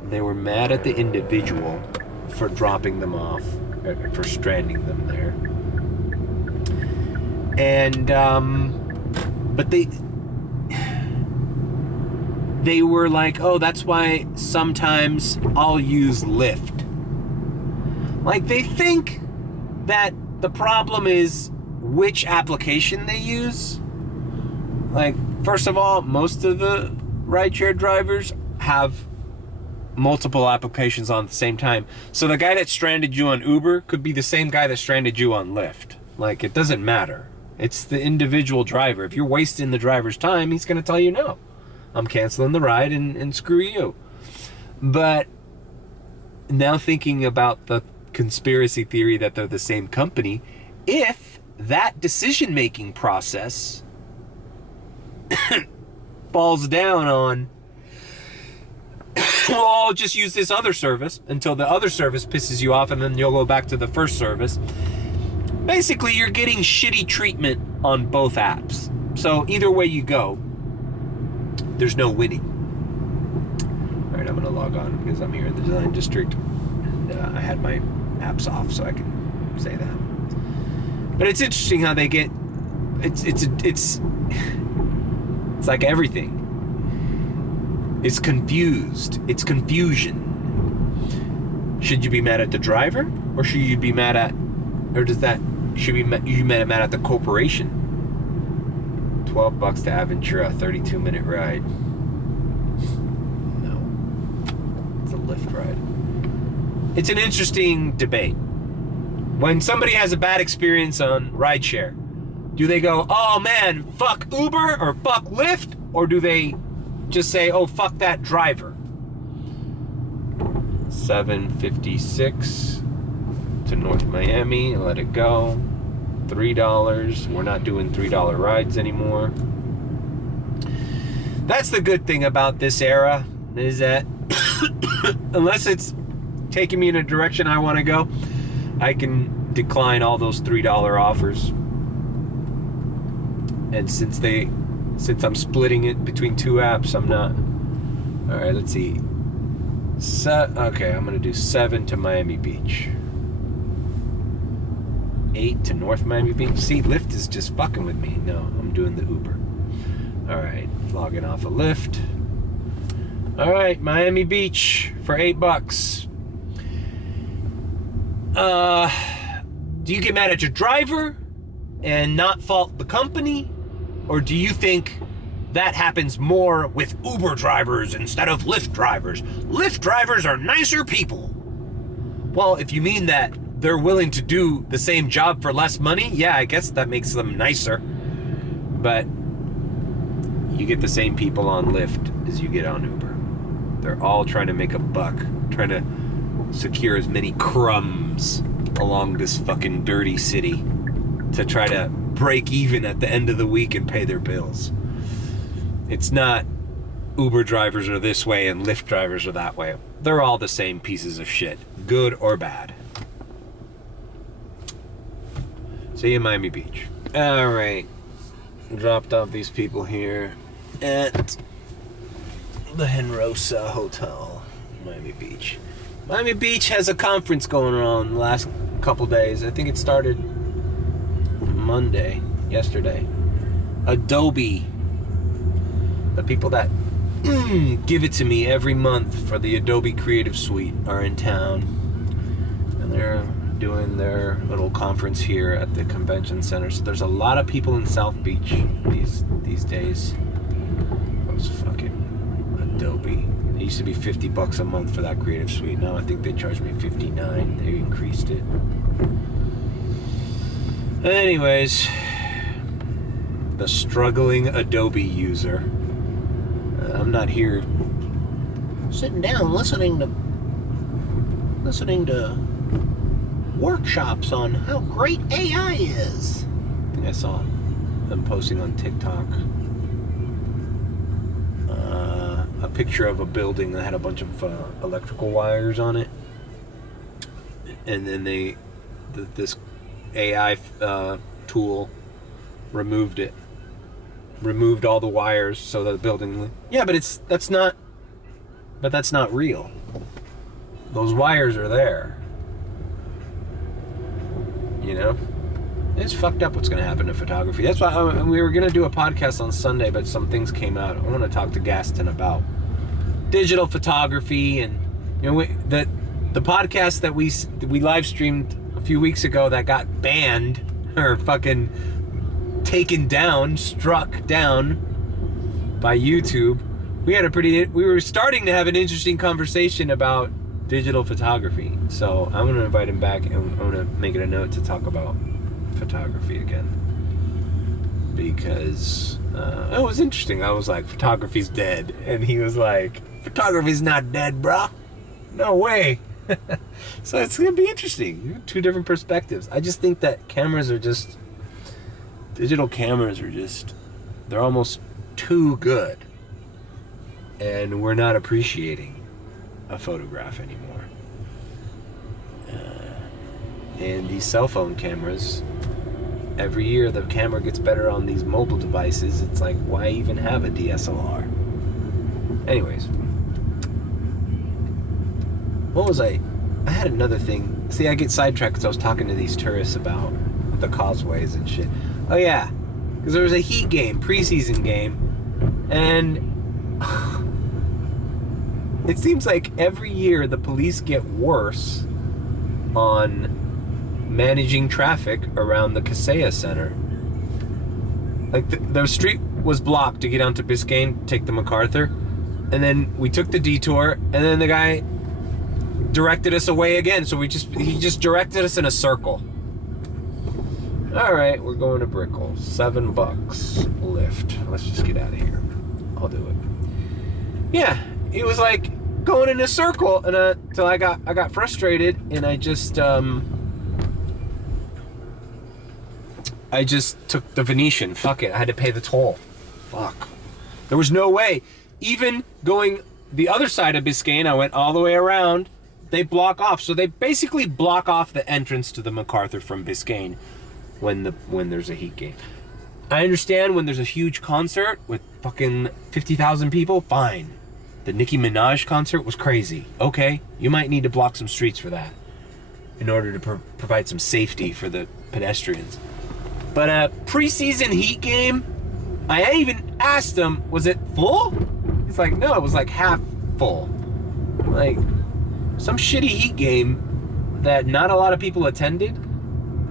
They were mad at the individual for dropping them off, for stranding them there. And, but they were like, oh, that's why sometimes I'll use Lyft. Like, they think that the problem is which application they use. Like, first of all, most of the rideshare drivers have multiple applications on at the same time. So the guy that stranded you on Uber could be the same guy that stranded you on Lyft. Like, it doesn't matter. It's the individual driver. If you're wasting the driver's time, he's going to tell you, no, I'm canceling the ride and screw you. But now thinking about the conspiracy theory that they're the same company, if that decision-making process falls down on, well, I'll just use this other service until the other service pisses you off and then you'll go back to the first service. Basically, you're getting shitty treatment on both apps. So either way you go, there's no winning. All right, I'm gonna log on because I'm here in the design district and I had my apps off so I can say that. But it's interesting how they get, it's like everything. is confused. It's confusion. Should you be mad at the driver, or should you be mad at, should you be mad at the corporation? $12 to Aventura, 32-minute ride. No, it's a Lyft ride. It's an interesting debate. When somebody has a bad experience on rideshare, do they go, oh man, fuck Uber or fuck Lyft? Or do they just say, oh, fuck that driver? 756 to North Miami, let it go. $3. We're not doing $3 rides anymore. That's the good thing about this era, is that unless it's taking me in a direction I want to go, I can decline all those $3 offers. And since I'm splitting it between two apps, I'm not. All right, let's see. Okay, I'm gonna do 7 to Miami Beach. 8 to North Miami Beach. See, Lyft is just fucking with me. No, I'm doing the Uber. All right, logging off of Lyft. All right, Miami Beach for $8. Do you get mad at your driver and not fault the company? Or do you think that happens more with Uber drivers instead of Lyft drivers? Lyft drivers are nicer people. Well, if you mean that they're willing to do the same job for less money, yeah, I guess that makes them nicer. But you get the same people on Lyft as you get on Uber. They're all trying to make a buck, trying to secure as many crumbs along this fucking dirty city to try to break even at the end of the week and pay their bills. It's not Uber drivers are this way and Lyft drivers are that way. They're all the same pieces of shit, good or bad. See you in Miami Beach. All right, dropped off these people here at the Henrosa Hotel, Miami Beach. Miami Beach has a conference going on the last couple days. I think it started yesterday. Adobe, the people that give it to me every month for the Adobe Creative Suite, are in town, and they're doing their little conference here at the convention center. So there's a lot of people in South Beach these days. Those fucking Adobe. It used to be $50 a month for that Creative Suite. Now I think they charge me $59. They increased it. Anyways, the struggling Adobe user. I'm not here sitting down listening to workshops on how great AI is. I think I saw them posting on TikTok a picture of a building that had a bunch of electrical wires on it, and then this AI tool removed all the wires so that the building. Yeah, but that's not real. Those wires are there. You know, it's fucked up what's going to happen to photography. That's why we were going to do a podcast on Sunday, but some things came out. I want to talk to Gaston about digital photography, and you know, the podcast that we live streamed a few weeks ago that got banned or fucking struck down by YouTube. We were starting to have an interesting conversation about digital photography. So I'm gonna invite him back, and I'm gonna make it a note to talk about photography again, because it was interesting. I was like, photography's dead, and he was like, photography's not dead, bro. No way. So it's gonna be interesting. Two different perspectives. I just think that digital cameras are just, they're almost too good, and we're not appreciating a photograph anymore. And these cell phone cameras, every year the camera gets better on these mobile devices. It's like, why even have a DSLR? Anyways, I had another thing. See, I get sidetracked because I was talking to these tourists about the causeways and shit. Oh yeah, because there was a Heat game, preseason game, and it seems like every year the police get worse on managing traffic around the Hialeah Center. Like the street was blocked to get onto Biscayne, take the MacArthur, and then we took the detour, and then the guy directed us away again. So he just directed us in a circle. All right, we're going to Brickell. $7 Lyft. Let's just get out of here. I'll do it. Yeah, it was like going in a circle, and till I got frustrated, and I just took the Venetian. Fuck it, I had to pay the toll. Fuck. There was no way. Even going the other side of Biscayne, I went all the way around. They block off, so they basically block off the entrance to the MacArthur from Biscayne when there's a Heat game. I understand when there's a huge concert with fucking 50,000 people, fine. The Nicki Minaj concert was crazy. Okay, you might need to block some streets for that in order to provide some safety for the pedestrians. But a preseason Heat game, I even asked him, was it full? He's like, no, it was like half full. Like, some shitty Heat game that not a lot of people attended.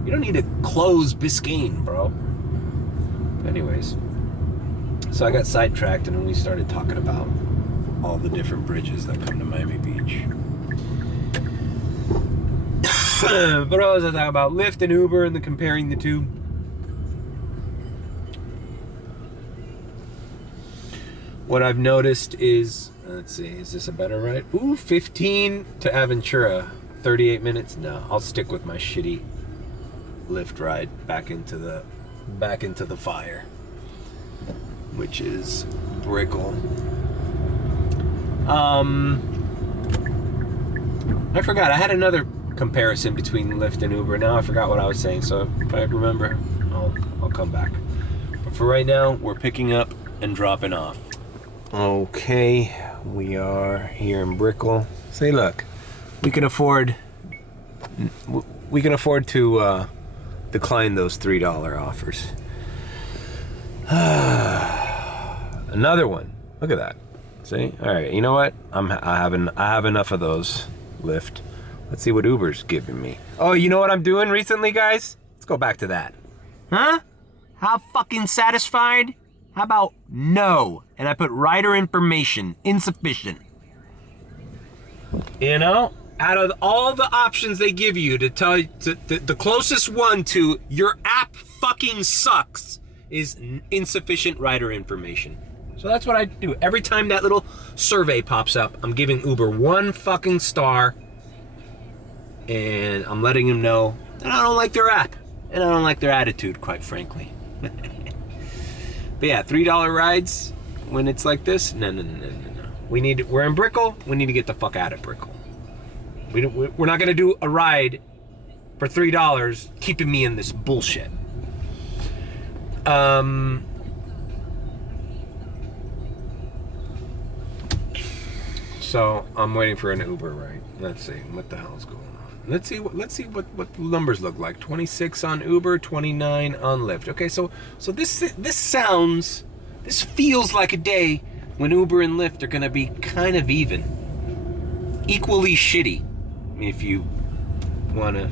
You don't need to close Biscayne, bro. Anyways, so I got sidetracked, and then we started talking about all the different bridges that come to Miami Beach. But I was talking about Lyft and Uber and comparing the two. What I've noticed is, let's see, is this a better ride? Ooh, 15 to Aventura, 38 minutes. No, I'll stick with my shitty Lyft ride back into the fire, which is Brickell. I forgot. I had another comparison between Lyft and Uber. Now I forgot what I was saying. So if I remember, I'll come back. But for right now, we're picking up and dropping off. Okay, we are here in Brickell. Say, look, we can afford to decline those $3 offers. Another one. Look at that. See? All right. You know what? I have enough of those Lyft. Let's see what Uber's giving me. Oh, you know what I'm doing recently, guys? Let's go back to that. Huh? How fucking satisfied? How about no? And I put rider information insufficient. You know? Out of all the options they give you to tell you, the closest one to your app fucking sucks is insufficient rider information. So that's what I do. Every time that little survey pops up, I'm giving Uber 1 fucking star, and I'm letting them know that I don't like their app, and I don't like their attitude, quite frankly. But yeah, $3 rides when it's like this, no. We're in Brickell. We need to get the fuck out of Brickell. We're not gonna do a ride for $3 keeping me in this bullshit. So I'm waiting for an Uber ride. Let's see what the hell is going on. Let's see what the numbers look like. 26 on Uber, 29 on Lyft. Okay, so this feels like a day when Uber and Lyft are gonna be kind of even, equally shitty, if you wanna,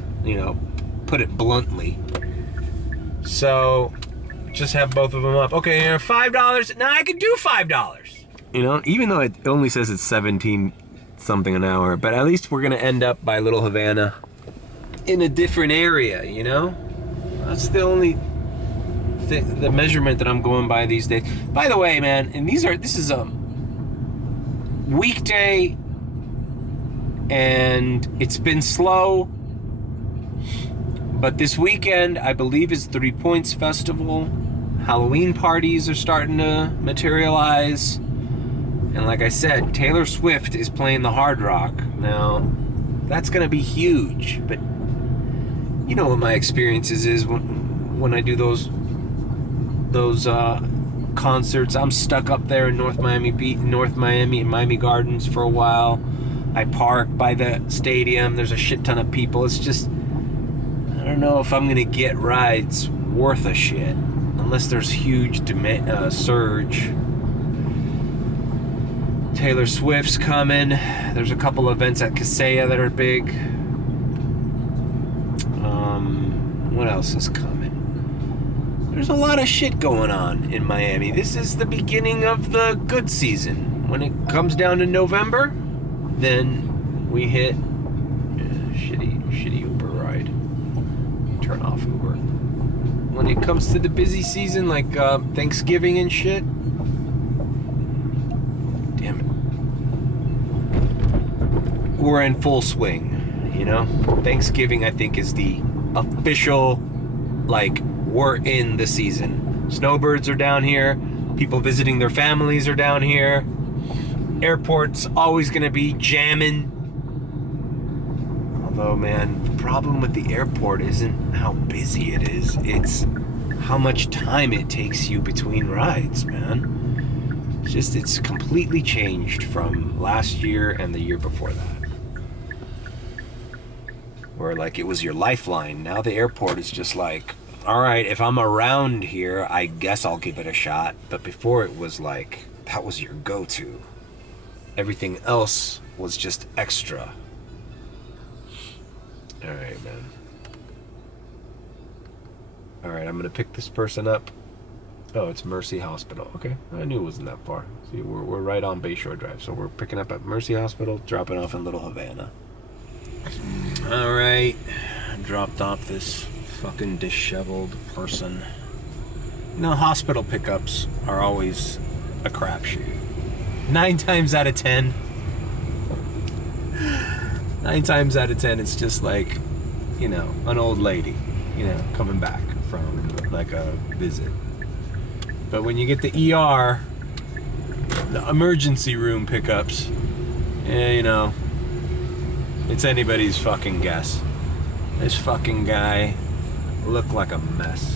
put it bluntly. So just have both of them up. Okay, $5. Now I could do $5. Even though it only says it's 17 something an hour, but at least we're gonna end up by Little Havana in a different area, That's the only the measurement that I'm going by these days. By the way, man, and this is a weekday, and it's been slow, but this weekend I believe is 3 Points Festival. Halloween parties are starting to materialize. And like I said, Taylor Swift is playing the Hard Rock. Now, that's gonna be huge, but you know what my experiences is when I do those concerts. I'm stuck up there in North Miami and Miami Gardens for a while. I park by the stadium. There's a shit ton of people. It's just, I don't know if I'm gonna get rides worth a shit unless there's huge surge. Taylor Swift's coming. There's a couple events at Hialeah that are big. What else is coming? There's a lot of shit going on in Miami. This is the beginning of the good season. When it comes down to November, then we hit shitty Uber ride. Turn off Uber. When it comes to the busy season, like Thanksgiving and shit, damn it, we're in full swing, you know? Thanksgiving, I think, is the official, like, we're in the season. Snowbirds are down here. People visiting their families are down here. Airport's always gonna be jamming. Although, man, the problem with the airport isn't how busy it is. It's how much time it takes you between rides, man. It's completely changed from last year and the year before that. Where, like, it was your lifeline. Now the airport is just like, all right, if I'm around here, I guess I'll give it a shot. But before, it was like, that was your go-to. Everything else was just extra. All right, man. All right, I'm gonna pick this person up. Oh, it's Mercy Hospital. Okay, I knew it wasn't that far. See, we're right on Bayshore Drive, so we're picking up at Mercy Hospital, dropping off in Little Havana. All right, dropped off this fucking disheveled person. You know, hospital pickups are always a crapshoot. 9 times out of 10, it's just like, you know, an old lady, you know, coming back from like a visit. But when you get the ER, the emergency room pickups, yeah, you know, it's anybody's fucking guess. This fucking guy looked like a mess.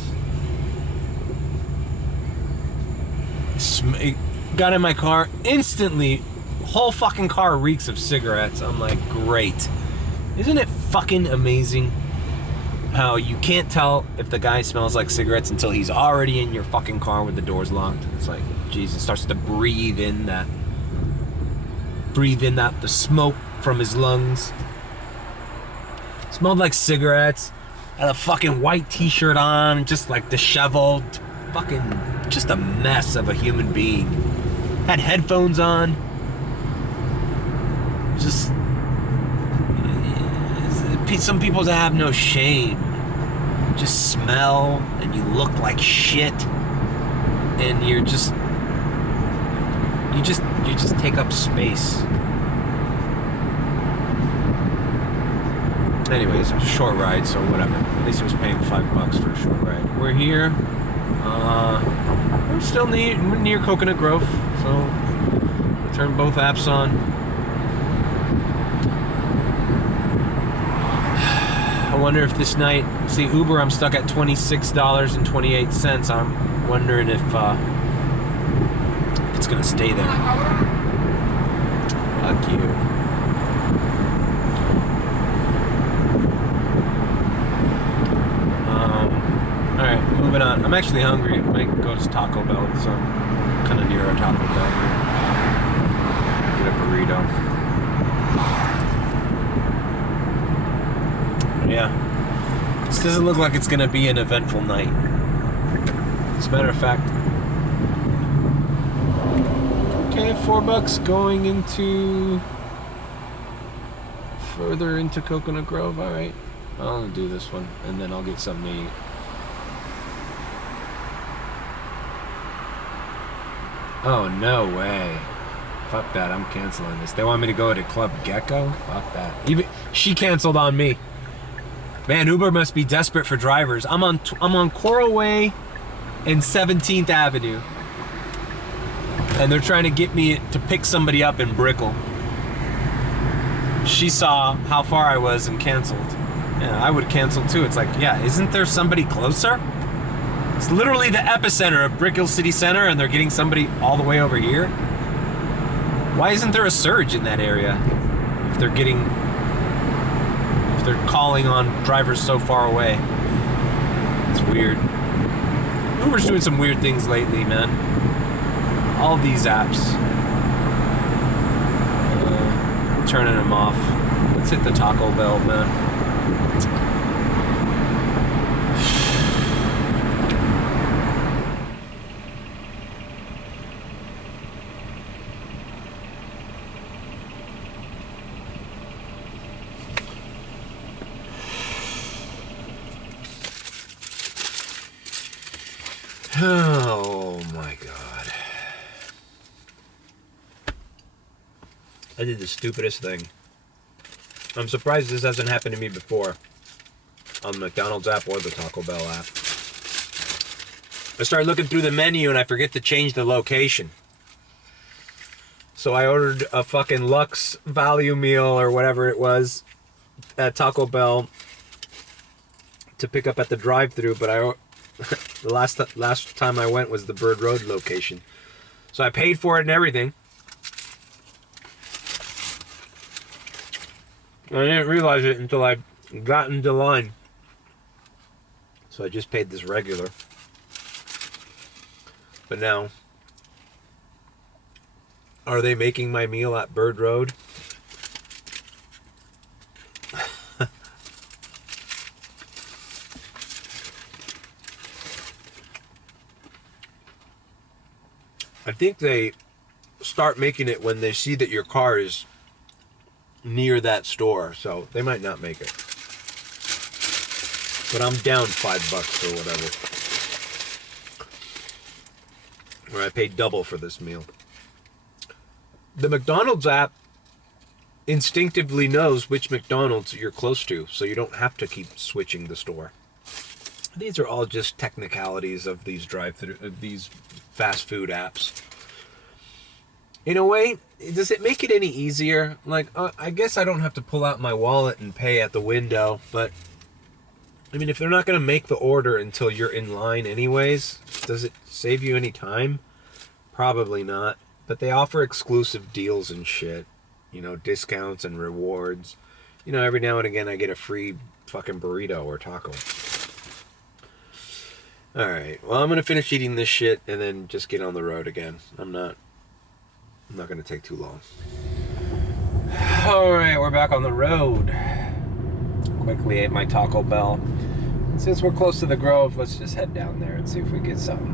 Got in my car, instantly, whole fucking car reeks of cigarettes. I'm like, great. Isn't it fucking amazing how you can't tell if the guy smells like cigarettes until he's already in your fucking car with the doors locked? It's like, Jesus starts to breathe in that the smoke from his lungs. Smelled like cigarettes. Had a fucking white t-shirt on, just like disheveled. Fucking, just a mess of a human being. Had headphones on. Just, some people that have no shame just smell and you look like shit, and you just take up space. Anyways, it was a short ride, so whatever. At least it was paying $5 for a short ride. We're here. We're still near Coconut Grove, so turn both apps on. I wonder if this night, see, Uber, I'm stuck at $26.28. I'm wondering if it's gonna stay there. Fuck you. Alright, moving on. I'm actually hungry. I might go to Taco Bell, so I'm kind of near a Taco Bell here. Get a burrito. Yeah. This doesn't look like it's going to be an eventful night. As a matter of fact. Okay, $4 going into... further into Coconut Grove. Alright. I'll do this one, and then I'll get something to eat. Oh, no way. Fuck that, I'm canceling this. They want me to go to Club Gecko? Fuck that. Even she canceled on me. Man, Uber must be desperate for drivers. I'm on Coral Way and 17th Avenue. And they're trying to get me to pick somebody up in Brickell. She saw how far I was and canceled. Yeah, I would cancel too. It's like, yeah, isn't there somebody closer? It's literally the epicenter of Brickell City Center, and they're getting somebody all the way over here. Why isn't there a surge in that area? If they're calling on drivers so far away. It's weird. Uber's doing some weird things lately, man. All these apps. turning them off. Let's hit the Taco Bell, man. Oh my God. I did the stupidest thing. I'm surprised this hasn't happened to me before on the McDonald's app or the Taco Bell app. I started looking through the menu and I forget to change the location. So I ordered a fucking Lux value meal or whatever it was at Taco Bell to pick up at the drive-thru, but the last time I went was the Bird Road location. So I paid for it and everything. I didn't realize it until I got into line. So I just paid this regular. But now, are they making my meal at Bird Road? I think they start making it when they see that your car is near that store, so they might not make it. But I'm down $5 or whatever. Or I paid double for this meal. The McDonald's app instinctively knows which McDonald's you're close to, so you don't have to keep switching the store. These are all just technicalities of these these fast food apps. In a way, does it make it any easier? Like, I guess I don't have to pull out my wallet and pay at the window, but I mean, if they're not going to make the order until you're in line anyways, does it save you any time? Probably not. But they offer exclusive deals and shit. You know, discounts and rewards. You know, every now and again I get a free fucking burrito or taco. Alright, well, I'm going to finish eating this shit and then just get on the road again. I'm not going to take too long. Alright, we're back on the road. Quickly ate my Taco Bell. Since we're close to the Grove, let's just head down there and see if we get something.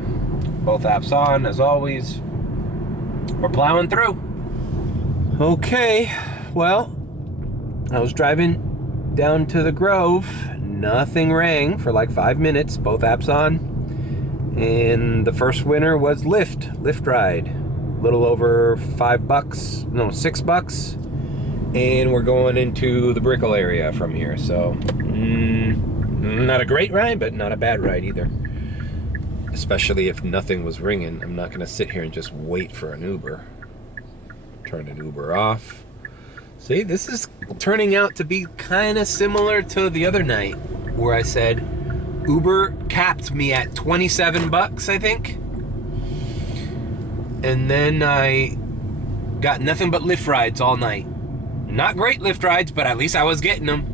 Both apps on, as always. We're plowing through. Okay, well, I was driving down to the Grove. Nothing rang for like 5 minutes. Both apps on. And the first winner was Lyft ride. A little over $5. No, $6. And we're going into the Brickell area from here. So, not a great ride, but not a bad ride either. Especially if nothing was ringing. I'm not going to sit here and just wait for an Uber. Turn an Uber off. See, this is turning out to be kind of similar to the other night where I said Uber capped me at $27, I think. And then I got nothing but Lyft rides all night. Not great Lyft rides, but at least I was getting them.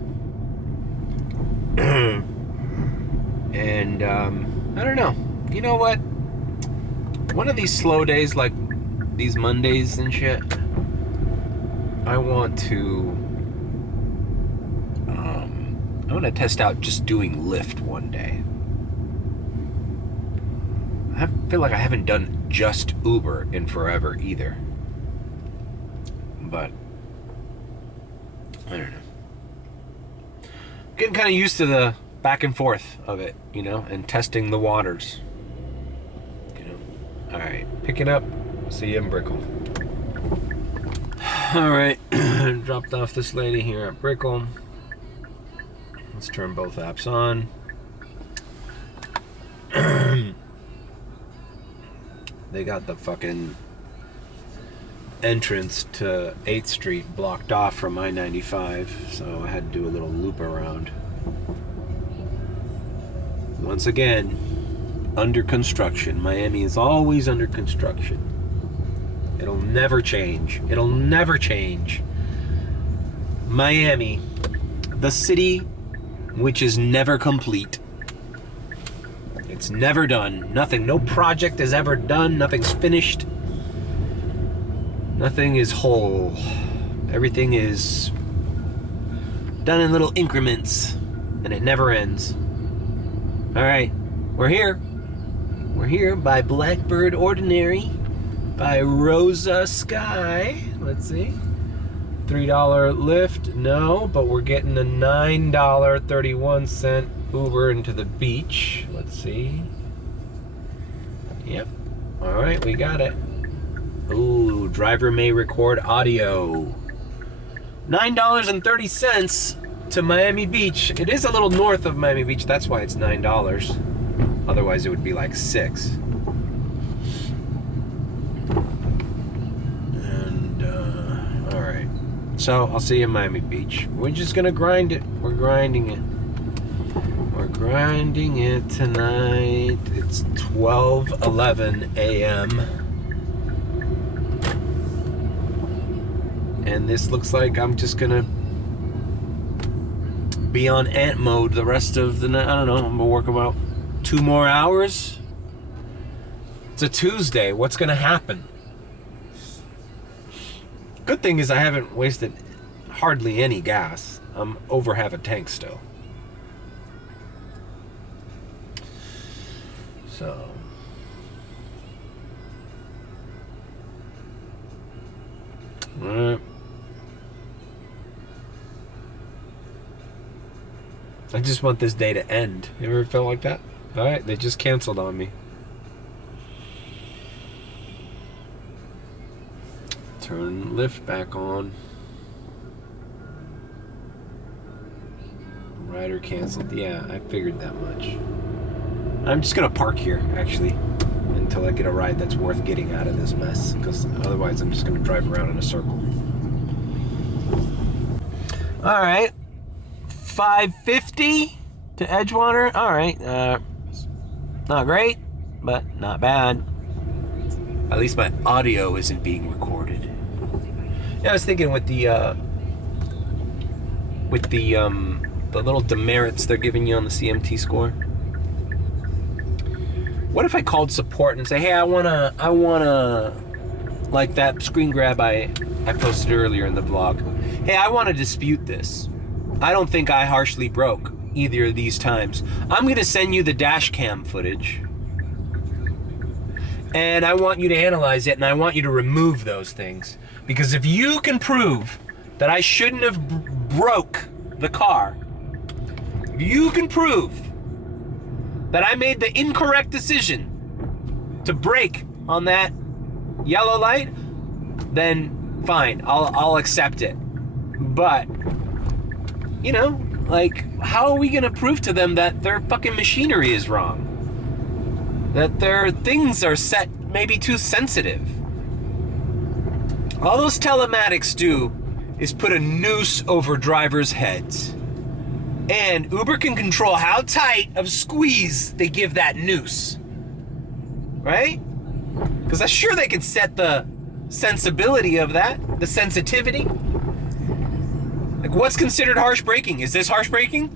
And I don't know. You know what? One of these slow days, like these Mondays and shit, I want to test out just doing Lyft one day. I feel like I haven't done just Uber in forever either. But I don't know. Getting kind of used to the back and forth of it, you know, and testing the waters. You know. Alright, picking up. See you in Brickell. Alright, dropped off this lady here at Brickell. Let's turn both apps on. They got the fucking entrance to 8th Street blocked off from I-95, so I had to do a little loop around. Once again, under construction. Miami is always under construction. It'll never change. It'll never change. Miami, the city which is never complete. It's never done. Nothing, no project is ever done. Nothing's finished. Nothing is whole Everything is done in little increments, and it never ends. All right, we're here. We're here by Blackbird Ordinary, by Rosa Sky. Let's see. $3 Lyft, no, but we're getting a $9.31 Uber into the beach. Let's see. Yep. All right, we got it. Ooh, driver may record audio. $9.30 to Miami Beach. It is a little north of Miami Beach. That's why it's $9. Otherwise, it would be like $6. And, all right. So, I'll see you in Miami Beach. We're just gonna grind it. We're grinding it. We're grinding it tonight. It's 12:11 a.m. And this looks like I'm just gonna be on ant mode the rest of the night. I don't know, I'm gonna work about 2 more hours. It's a Tuesday. What's gonna happen? Good thing is I haven't wasted hardly any gas. I'm over half a tank still. So I just want this day to end. You ever felt like that? All right, they just canceled on me. Turn Lyft back on. Rider canceled. Yeah, I figured that much. I'm just gonna park here, actually, until I get a ride that's worth getting out of this mess, because otherwise I'm just gonna drive around in a circle. All right, 550 to Edgewater. All right, not great, but not bad. At least my audio isn't being recorded. Yeah, I was thinking with the little demerits they're giving you on the CMT score. What if I called support and say, hey, I wanna, like that screen grab I posted earlier in the vlog. Hey, I wanna dispute this. I don't think I harshly broke either of these times. I'm gonna send you the dash cam footage. And I want you to analyze it, and I want you to remove those things. Because if you can prove that I shouldn't have broke the car, if you can prove that I made the incorrect decision to brake on that yellow light, then fine, I'll accept it. But, you know, like, how are we gonna prove to them that their fucking machinery is wrong? That their things are set maybe too sensitive? All those telematics do is put a noose over drivers' heads. And Uber can control how tight of squeeze they give that noose. Right? Because I'm sure they can set the sensibility of that, the sensitivity. Like, what's considered harsh braking? Is this harsh braking?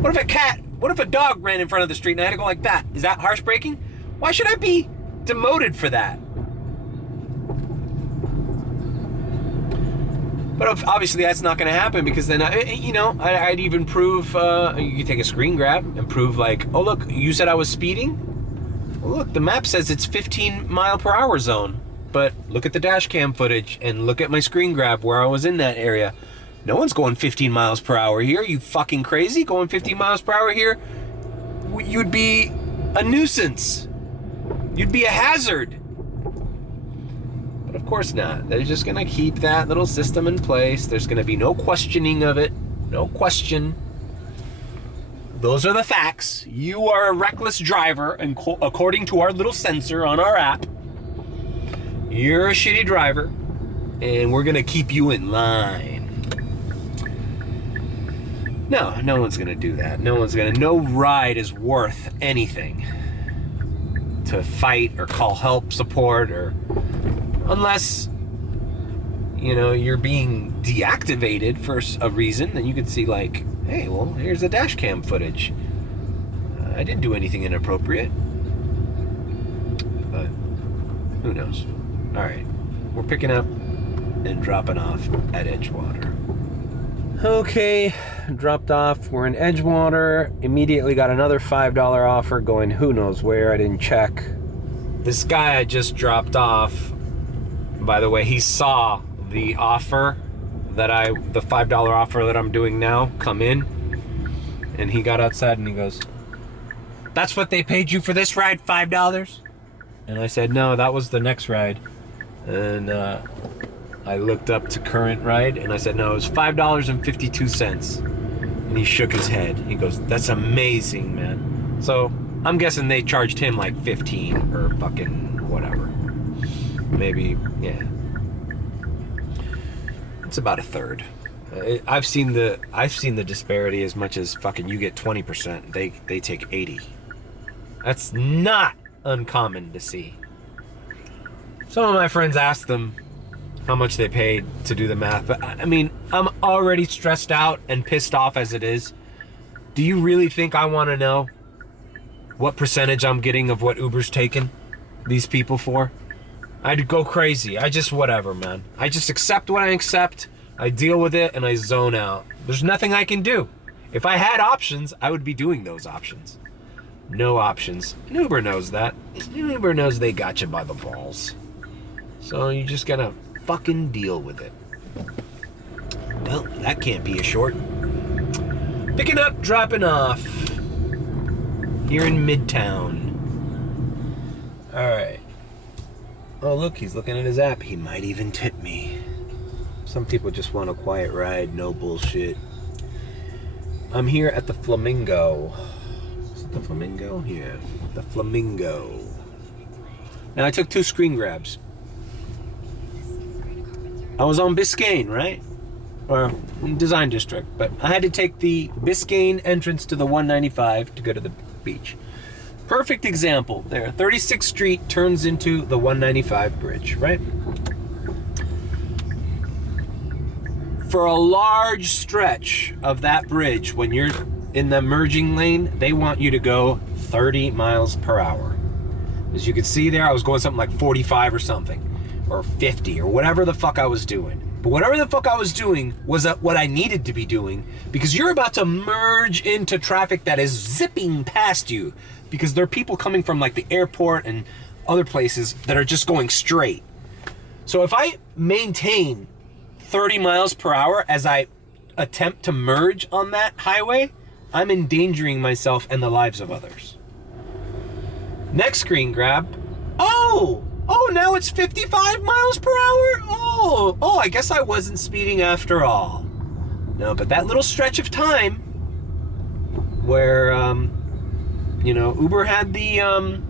What if a dog ran in front of the street and I had to go like that? Is that harsh braking? Why should I be demoted for that? But obviously that's not going to happen, because then, I'd even prove, you could take a screen grab and prove like, oh look, you said I was speeding? Well, look, the map says it's 15 mile per hour zone. But look at the dash cam footage and look at my screen grab where I was in that area. No one's going 15 miles per hour here. You fucking crazy? Going 15 miles per hour here? You'd be a nuisance. You'd be a hazard. But of course not. They're just gonna keep that little system in place. There's gonna be no questioning of it. No question. Those are the facts. You are a reckless driver, and according to our little sensor on our app, you're a shitty driver, and we're gonna keep you in line. No one's gonna do that. No ride is worth anything to fight or call help support, or unless, you're being deactivated for a reason, then you could see like, hey, well, here's the dash cam footage. I didn't do anything inappropriate. But who knows? All right. we're picking up and dropping off at Edgewater. Okay, dropped off. We're in Edgewater. Immediately got another $5 offer going who knows where. I didn't check. This guy I just dropped off, by the way, he saw the offer the $5 offer that I'm doing now come in, and he got outside and he goes, "That's what they paid you for this ride, $5?" And I said, "No, that was the next ride." And I looked up to current ride and I said, "No, it was $5.52. And he shook his head. He goes, "That's amazing, man." So I'm guessing they charged him like 15 or fucking whatever. Maybe, yeah. It's about a third. I've seen the disparity as much as fucking you get 20%. They take 80. That's not uncommon to see. Some of my friends asked them how much they paid to do the math, but I mean, I'm already stressed out and pissed off as it is. Do you really think I want to know what percentage I'm getting of what Uber's taking these people for? I'd go crazy. Whatever, man. I just accept what I accept. I deal with it and I zone out. There's nothing I can do. If I had options, I would be doing those options. No options. And Uber knows that. Uber knows they got you by the balls. So you just gotta fucking deal with it. Well, that can't be a short. Picking up, dropping off. Here in Midtown. Alright. Oh, look, he's looking at his app. He might even tip me. Some people just want a quiet ride, no bullshit. I'm here at the Flamingo. Is it the Flamingo? Yeah, the Flamingo. Now, I took 2 screen grabs. I was on Biscayne, right? Or Design District, but I had to take the Biscayne entrance to the 195 to go to the beach. Perfect example there. 36th Street turns into the 195 bridge, right? For a large stretch of that bridge, when you're in the merging lane, they want you to go 30 miles per hour. As you can see there, I was going something like 45 or something, or 50, or whatever the fuck I was doing. But whatever the fuck I was doing was what I needed to be doing, because you're about to merge into traffic that is zipping past you, because there are people coming from like the airport and other places that are just going straight. So if I maintain 30 miles per hour as I attempt to merge on that highway, I'm endangering myself and the lives of others. Next screen grab. Oh, now it's 55 miles per hour? Oh, I guess I wasn't speeding after all. No, but that little stretch of time where, Uber had the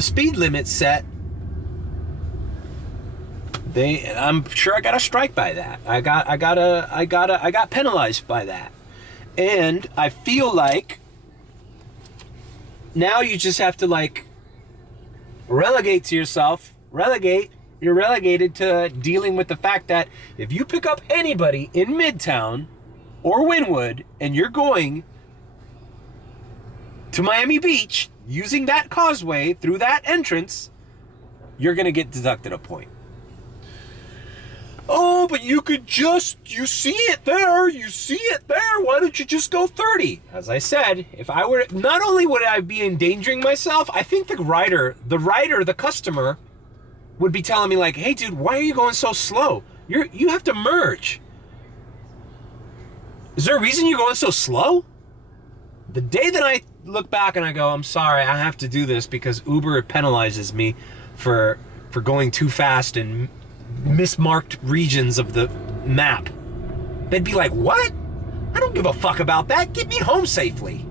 speed limit set, I'm sure I got a strike by that. I got penalized by that. And I feel like now you just have to like relegate to yourself, you're relegated to dealing with the fact that if you pick up anybody in Midtown or Wynwood and you're going to Miami Beach using that causeway through that entrance, you're gonna get deducted a point. Oh, but you see it there, why don't you just go 30? As I said, if I were, not only would I be endangering myself, I think the customer would be telling me like, "Hey dude, why are you going so slow? You have to merge. Is there a reason you're going so slow?" The day that I look back and I go, "I'm sorry, I have to do this because Uber penalizes me for going too fast and mismarked regions of the map," they'd be like, "What? I don't give a fuck about that. Get me home safely."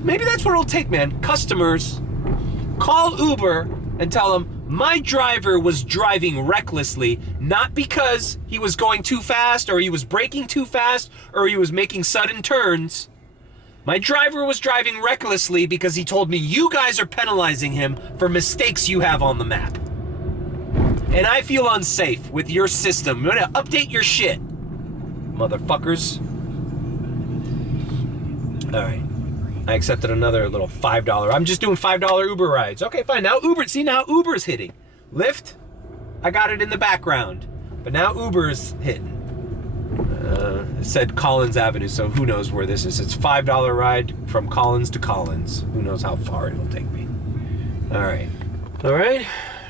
Maybe that's what it'll take, man. Customers, call Uber and tell them, "My driver was driving recklessly, not because he was going too fast or he was braking too fast or he was making sudden turns. My driver was driving recklessly because he told me you guys are penalizing him for mistakes you have on the map. And I feel unsafe with your system. You're gonna update your shit, motherfuckers." All right. I accepted another little $5. I'm just doing $5 Uber rides. Okay, fine. Now Uber's hitting. Lyft, I got it in the background. But now Uber's hitting. It said Collins Avenue, so who knows where this is. It's $5 ride from Collins to Collins. Who knows how far it'll take me. All right.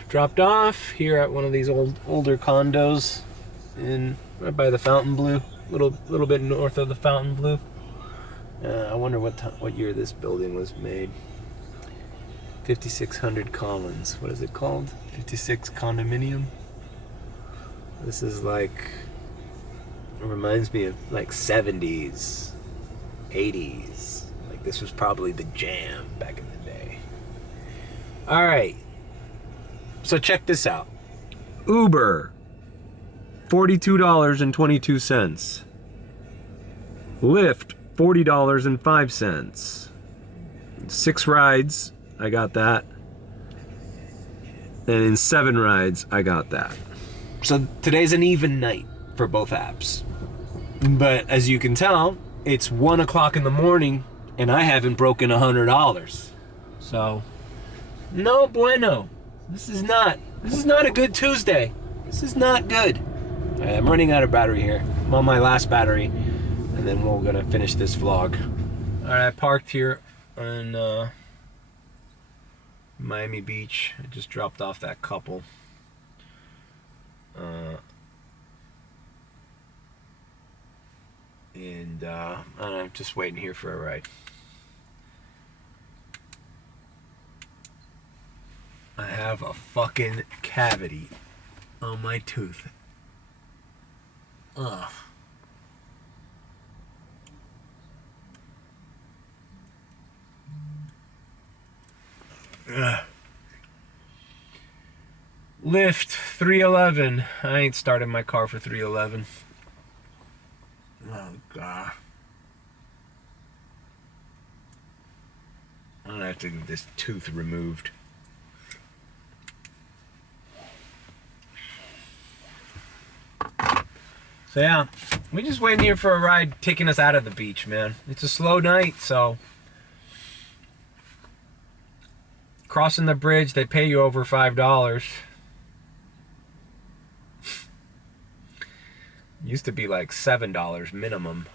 Dropped off here at one of these older condos right by the Fontainebleau, little bit north of the Fontainebleau. I wonder what year this building was made. 5600 Collins. What is it called? 56 condominium. This is like, it reminds me of like 70s, 80s. Like this was probably the jam back in the day. All right. So check this out. Uber, $42.22. Lyft, $40.05. 6 rides, I got that. And in 7 rides, I got that. So today's an even night for both apps. But as you can tell, it's 1 o'clock in the morning and I haven't broken $100. So, no bueno. This is not a good Tuesday. This is not good. All right, I'm running out of battery here. I'm on my last battery. And then we're gonna finish this vlog. All right, I parked here on Miami Beach. I just dropped off that couple. And I'm just waiting here for a ride. I have a fucking cavity on my tooth. Ugh. Lyft 311. I ain't started my car for 311. Oh god. I'm gonna have to get this tooth removed. So yeah, we just waiting here for a ride taking us out of the beach, man. It's a slow night, so crossing the bridge, they pay you over $5. Used to be like $7 minimum.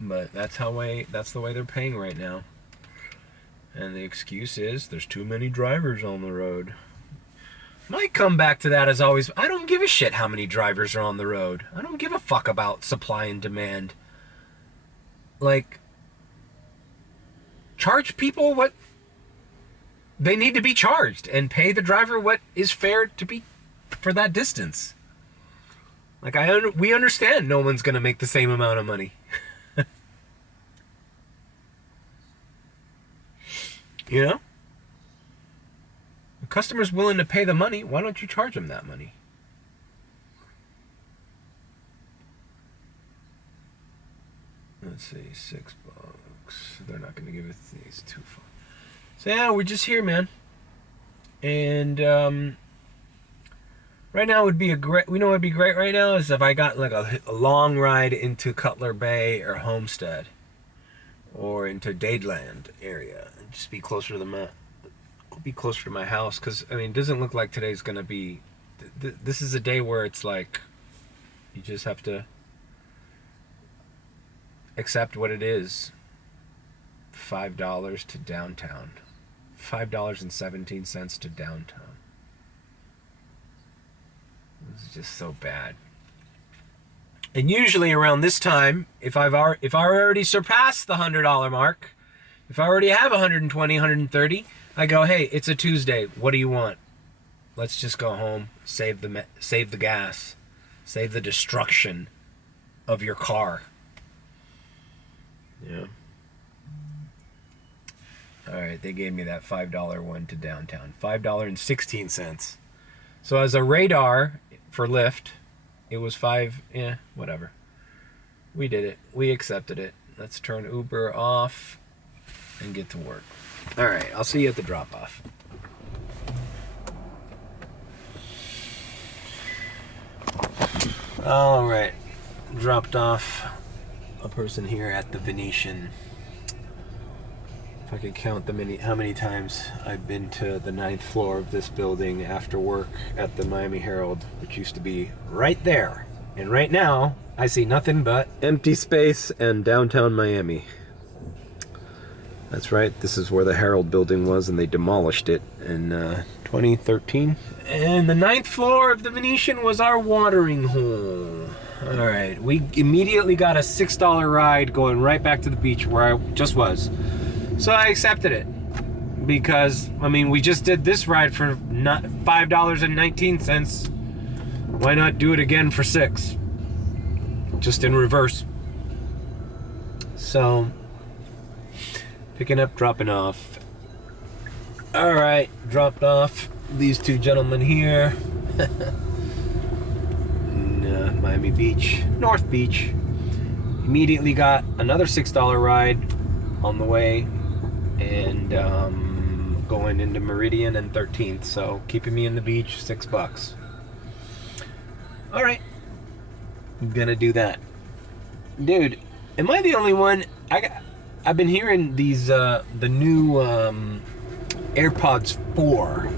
But that's the way they're paying right now. And the excuse is there's too many drivers on the road. My comeback to that is always, I don't give a shit how many drivers are on the road. I don't give a fuck about supply and demand. Like, charge people what they need to be charged and pay the driver what is fair to be for that distance. Like, we understand no one's going to make the same amount of money. You know? The customer's willing to pay the money. Why don't you charge them that money? Let's see, $6. They're not going to give it these too far. So yeah, we're just here, man. And right now would be a great. We know what would be great right now is if I got like a long ride into Cutler Bay or Homestead, or into Dadeland area, and just be closer to my house. Because I mean, it doesn't look like today's gonna be. This is a day where it's like, you just have to accept what it is. $5 to downtown. $5.17 to downtown. It's just so bad. And usually around this time, if I already surpassed the $100 mark, if I already have 120, 130, I go, hey, it's a Tuesday. What do you want? Let's just go home, save the gas, save the destruction of your car. Yeah. All right, they gave me that $5 one to downtown. $5.16. So as a radar for Lyft, it was whatever. We did it. We accepted it. Let's turn Uber off and get to work. All right, I'll see you at the drop-off. All right, dropped off a person here at the Venetian. If I could count how many times I've been to the 9th floor of this building after work at the Miami Herald, which used to be right there. And right now, I see nothing but empty space and downtown Miami. That's right, this is where the Herald building was, and they demolished it in 2013. And the 9th floor of the Venetian was our watering hole. All right, we immediately got a $6 ride going right back to the beach where I just was. So I accepted it because, I mean, we just did this ride for $5.19. Why not do it again for $6? Just in reverse. So, picking up, dropping off. All right, dropped off these two gentlemen here. in, Miami Beach, North Beach. Immediately got another $6 ride on the way, and going into Meridian and 13th, so keeping me in the beach, $6. All right, I'm gonna do that. Dude, am I the only one? I've been hearing these the new AirPods 4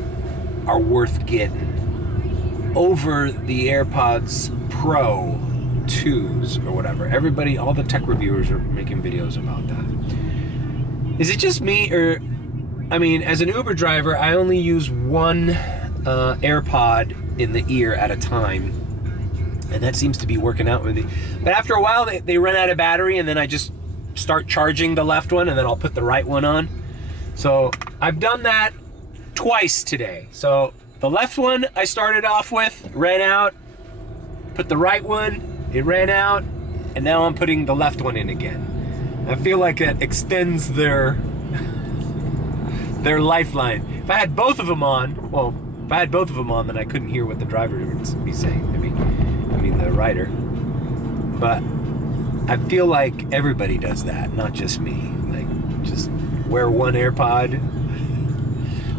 are worth getting over the AirPods Pro 2s or whatever. Everybody, all the tech reviewers are making videos about that. Is it just me, or, I mean, as an Uber driver, I only use one AirPod in the ear at a time, and that seems to be working out with me. But after a while, they run out of battery, and then I just start charging the left one, and then I'll put the right one on. So I've done that twice today. So the left one I started off with, ran out, put the right one, it ran out, and now I'm putting the left one in again. I feel like it extends their lifeline. If I had both of them on, then I couldn't hear what the driver would be saying. I mean the rider. But I feel like everybody does that, not just me. Like, just wear one AirPod,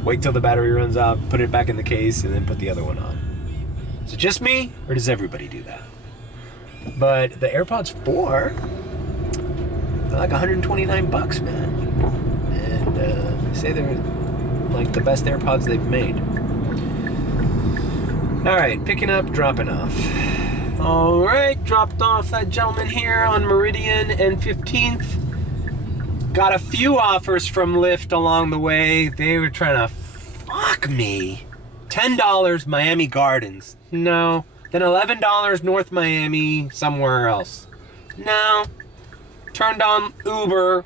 wait till the battery runs out, put it back in the case, and then put the other one on. Is it just me, or does everybody do that? But the AirPods 4, they're like $129, man. And they say they're like the best AirPods they've made. All right, picking up, dropping off. All right, dropped off that gentleman here on Meridian and 15th. Got a few offers from Lyft along the way. They were trying to fuck me. $10 Miami Gardens. No. Then $11 North Miami somewhere else. No. Turned on Uber.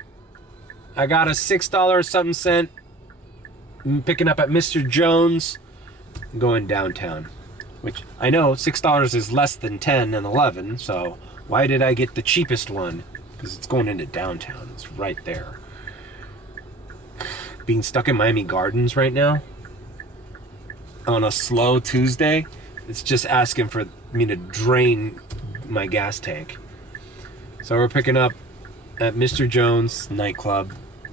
I got a $6 something cent. I'm picking up at Mr. Jones. I'm going downtown. Which I know $6 is less than 10 and 11, so why did I get the cheapest one? Because it's going into downtown. It's right there. Being stuck in Miami Gardens right now on a slow Tuesday, it's just asking for me to drain my gas tank. So we're picking up at Mr. Jones nightclub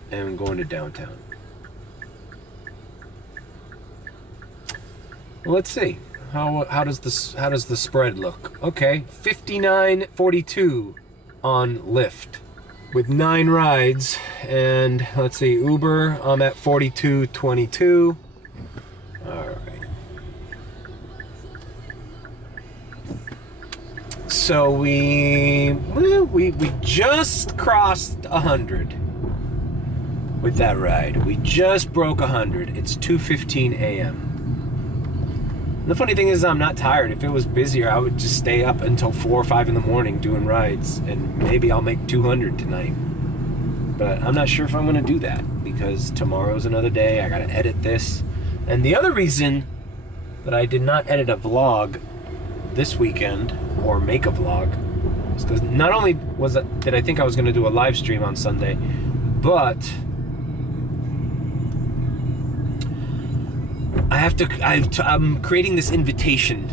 and going to downtown. Well, let's see. How does the spread look? Okay, 59.42 on Lyft with 9 rides, and let's see, Uber, I'm at 42.22. All right. So we just crossed 100 with that ride. We just broke 100. It's 2:15 a.m. The funny thing is, I'm not tired. If it was busier, I would just stay up until 4 or 5 in the morning doing rides, and maybe I'll make 200 tonight. But I'm not sure if I'm going to do that, because tomorrow's another day. I got to edit this. And the other reason that I did not edit a vlog this weekend, or make a vlog, is because not only did I think I was going to do a live stream on Sunday, but I'm creating this invitation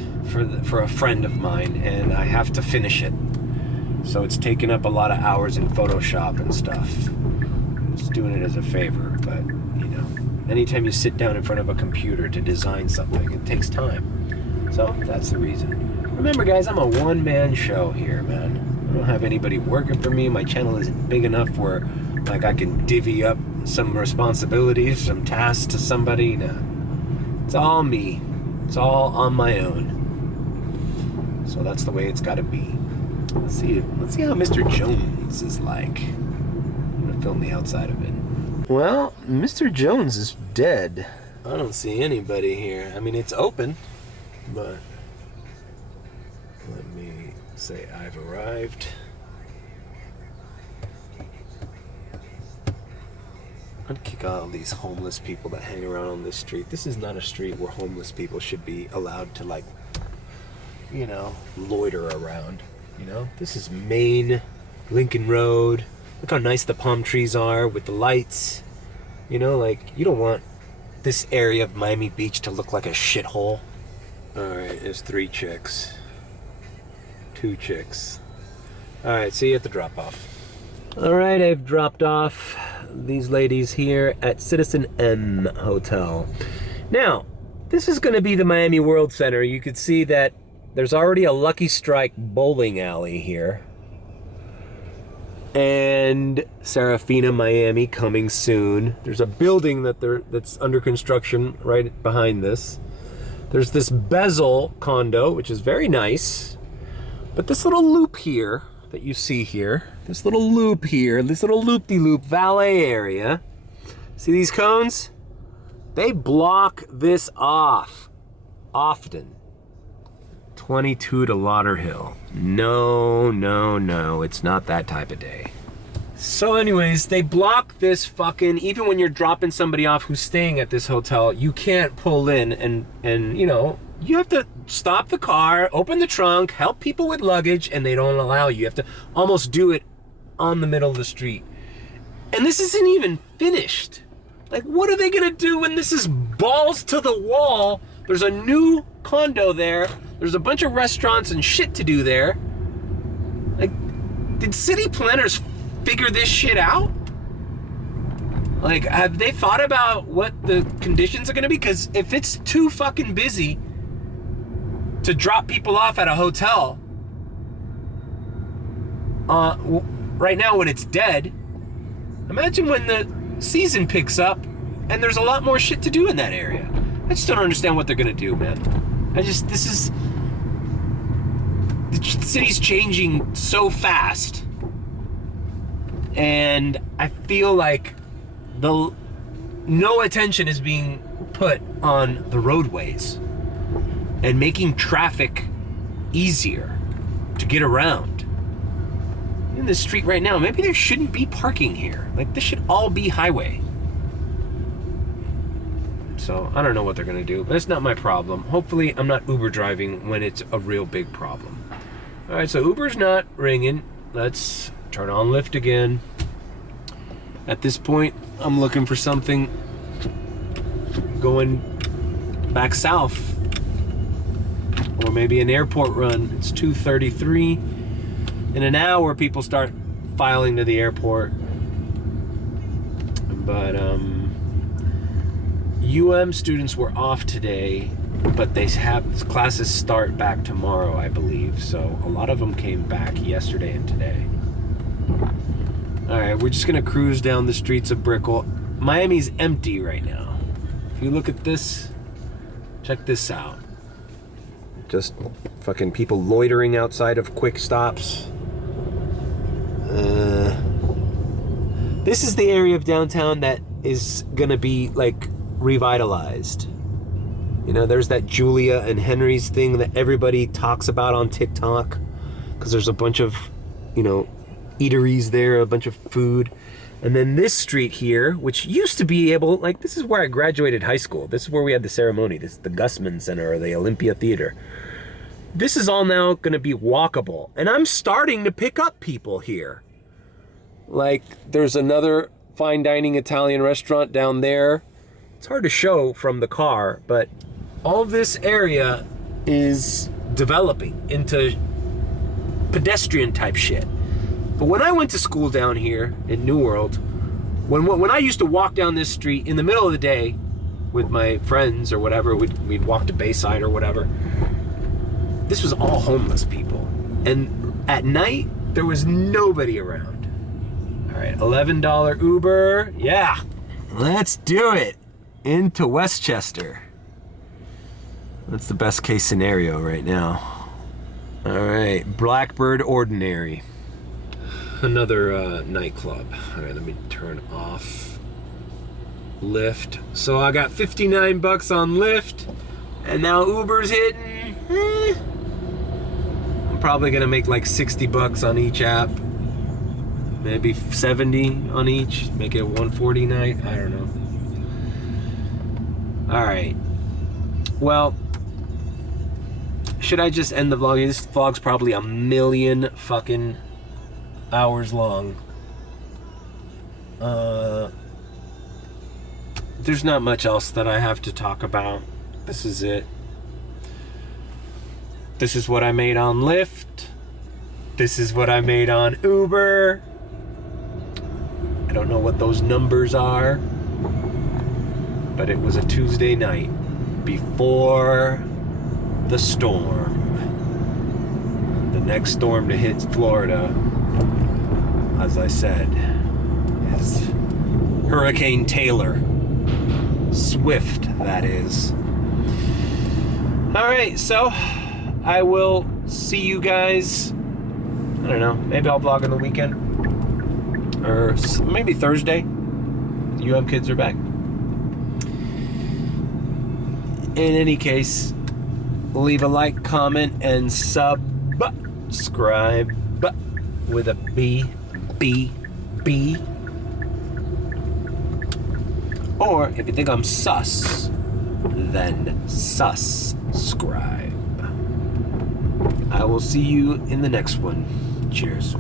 for a friend of mine, and I have to finish it. So it's taken up a lot of hours in Photoshop and stuff. I'm just doing it as a favor, but you know, anytime you sit down in front of a computer to design something, it takes time. So that's the reason. Remember, guys, I'm a one-man show here, man. I don't have anybody working for me. My channel isn't big enough where like I can divvy up some responsibilities, some tasks to somebody. No. It's all me. It's all on my own. So that's the way it's got to be. Let's see how Mr. Jones is like. I'm gonna film the outside of it. Well, Mr. Jones is dead. I don't see anybody here. I mean, it's open, but let me say I've arrived. I'd kick out all these homeless people that hang around on this street. This is not a street where homeless people should be allowed to, like, you know, loiter around. You know, this is Main, Lincoln Road. Look how nice the palm trees are with the lights. You know, like, you don't want this area of Miami Beach to look like a shithole. Alright, there's 3 chicks. 2 chicks. Alright, see you at the drop-off. Alright, I've dropped off these ladies here at Citizen M Hotel. Now, this is going to be the Miami Worldcenter. You could see that there's already a Lucky Strike bowling alley here. And Serafina Miami coming soon. There's a building that's under construction right behind this. There's this Bezel condo, which is very nice. But this little loop here that you see here, this little loop here, this little loop-de-loop valet area, see these cones? They block this off often. 22 to Lauderhill. No, it's not that type of day. So anyways, they block this fucking, even when you're dropping somebody off who's staying at this hotel, you can't pull in and you know, you have to stop the car, open the trunk, help people with luggage, and they don't allow you. You have to almost do it on the middle of the street. And this isn't even finished. Like, what are they gonna do when this is balls to the wall? There's a new condo there. There's a bunch of restaurants and shit to do there. Like, did city planners figure this shit out? Like, have they thought about what the conditions are gonna be? Because if it's too fucking busy to drop people off at a hotel, right now when it's dead, imagine when the season picks up and there's a lot more shit to do in that area. I just don't understand what they're gonna do, man. The city's changing so fast, and I feel like no attention is being put on the roadways and making traffic easier to get around. In this street right now, maybe there shouldn't be parking here. Like, this should all be highway. So I don't know what they're gonna do, but it's not my problem. Hopefully I'm not Uber driving when it's a real big problem. All right, so Uber's not ringing. Let's turn on Lyft again. At this point, I'm looking for something going back south, or maybe an airport run. It's 2:33. In an hour, people start filing to the airport. But UM students were off today, but classes start back tomorrow, I believe. So a lot of them came back yesterday and today. All right, we're just gonna cruise down the streets of Brickell. Miami's empty right now. If you look at this, check this out. Just fucking people loitering outside of quick stops. This is the area of downtown that is gonna be like revitalized. You know, there's that Julia and Henry's thing that everybody talks about on TikTok, because there's a bunch of, you know, eateries there, a bunch of food. And then this street here, which used to be able, like, this is where I graduated high school. This is where we had the ceremony. This is the Gusman Center or the Olympia Theater. This is all now going to be walkable. And I'm starting to pick up people here. Like, there's another fine dining Italian restaurant down there. It's hard to show from the car, but all this area is developing into pedestrian type shit. But when I went to school down here in New World, when I used to walk down this street in the middle of the day with my friends or whatever, we'd walk to Bayside or whatever, this was all homeless people. And at night, there was nobody around. All right, $11 Uber. Yeah, Let's do it. Into Westchester. That's the best case scenario right now. All right, Blackbird Ordinary. Another nightclub. All right, let me turn off Lyft. So I got 59 bucks on Lyft, and now Uber's hitting. I'm probably gonna make like 60 bucks on each app. Maybe 70 on each. Make it 140 night. I don't know. All right. Well, should I just end the vlog? This vlog's probably a million fucking hours long. There's not much else that I have to talk about. This is it. This is what I made on Lyft. This is what I made on Uber. I don't know what those numbers are, but it was a Tuesday night before the storm. The next storm to hit Florida, as I said, is Hurricane Taylor. Swift, that is. All right, so I will see you guys. I don't know. Maybe I'll vlog on the weekend, or maybe Thursday. Kids are back. In any case, leave a like, comment, and subscribe with a B. Or if you think I'm sus, then subscribe. I will see you in the next one. Cheers.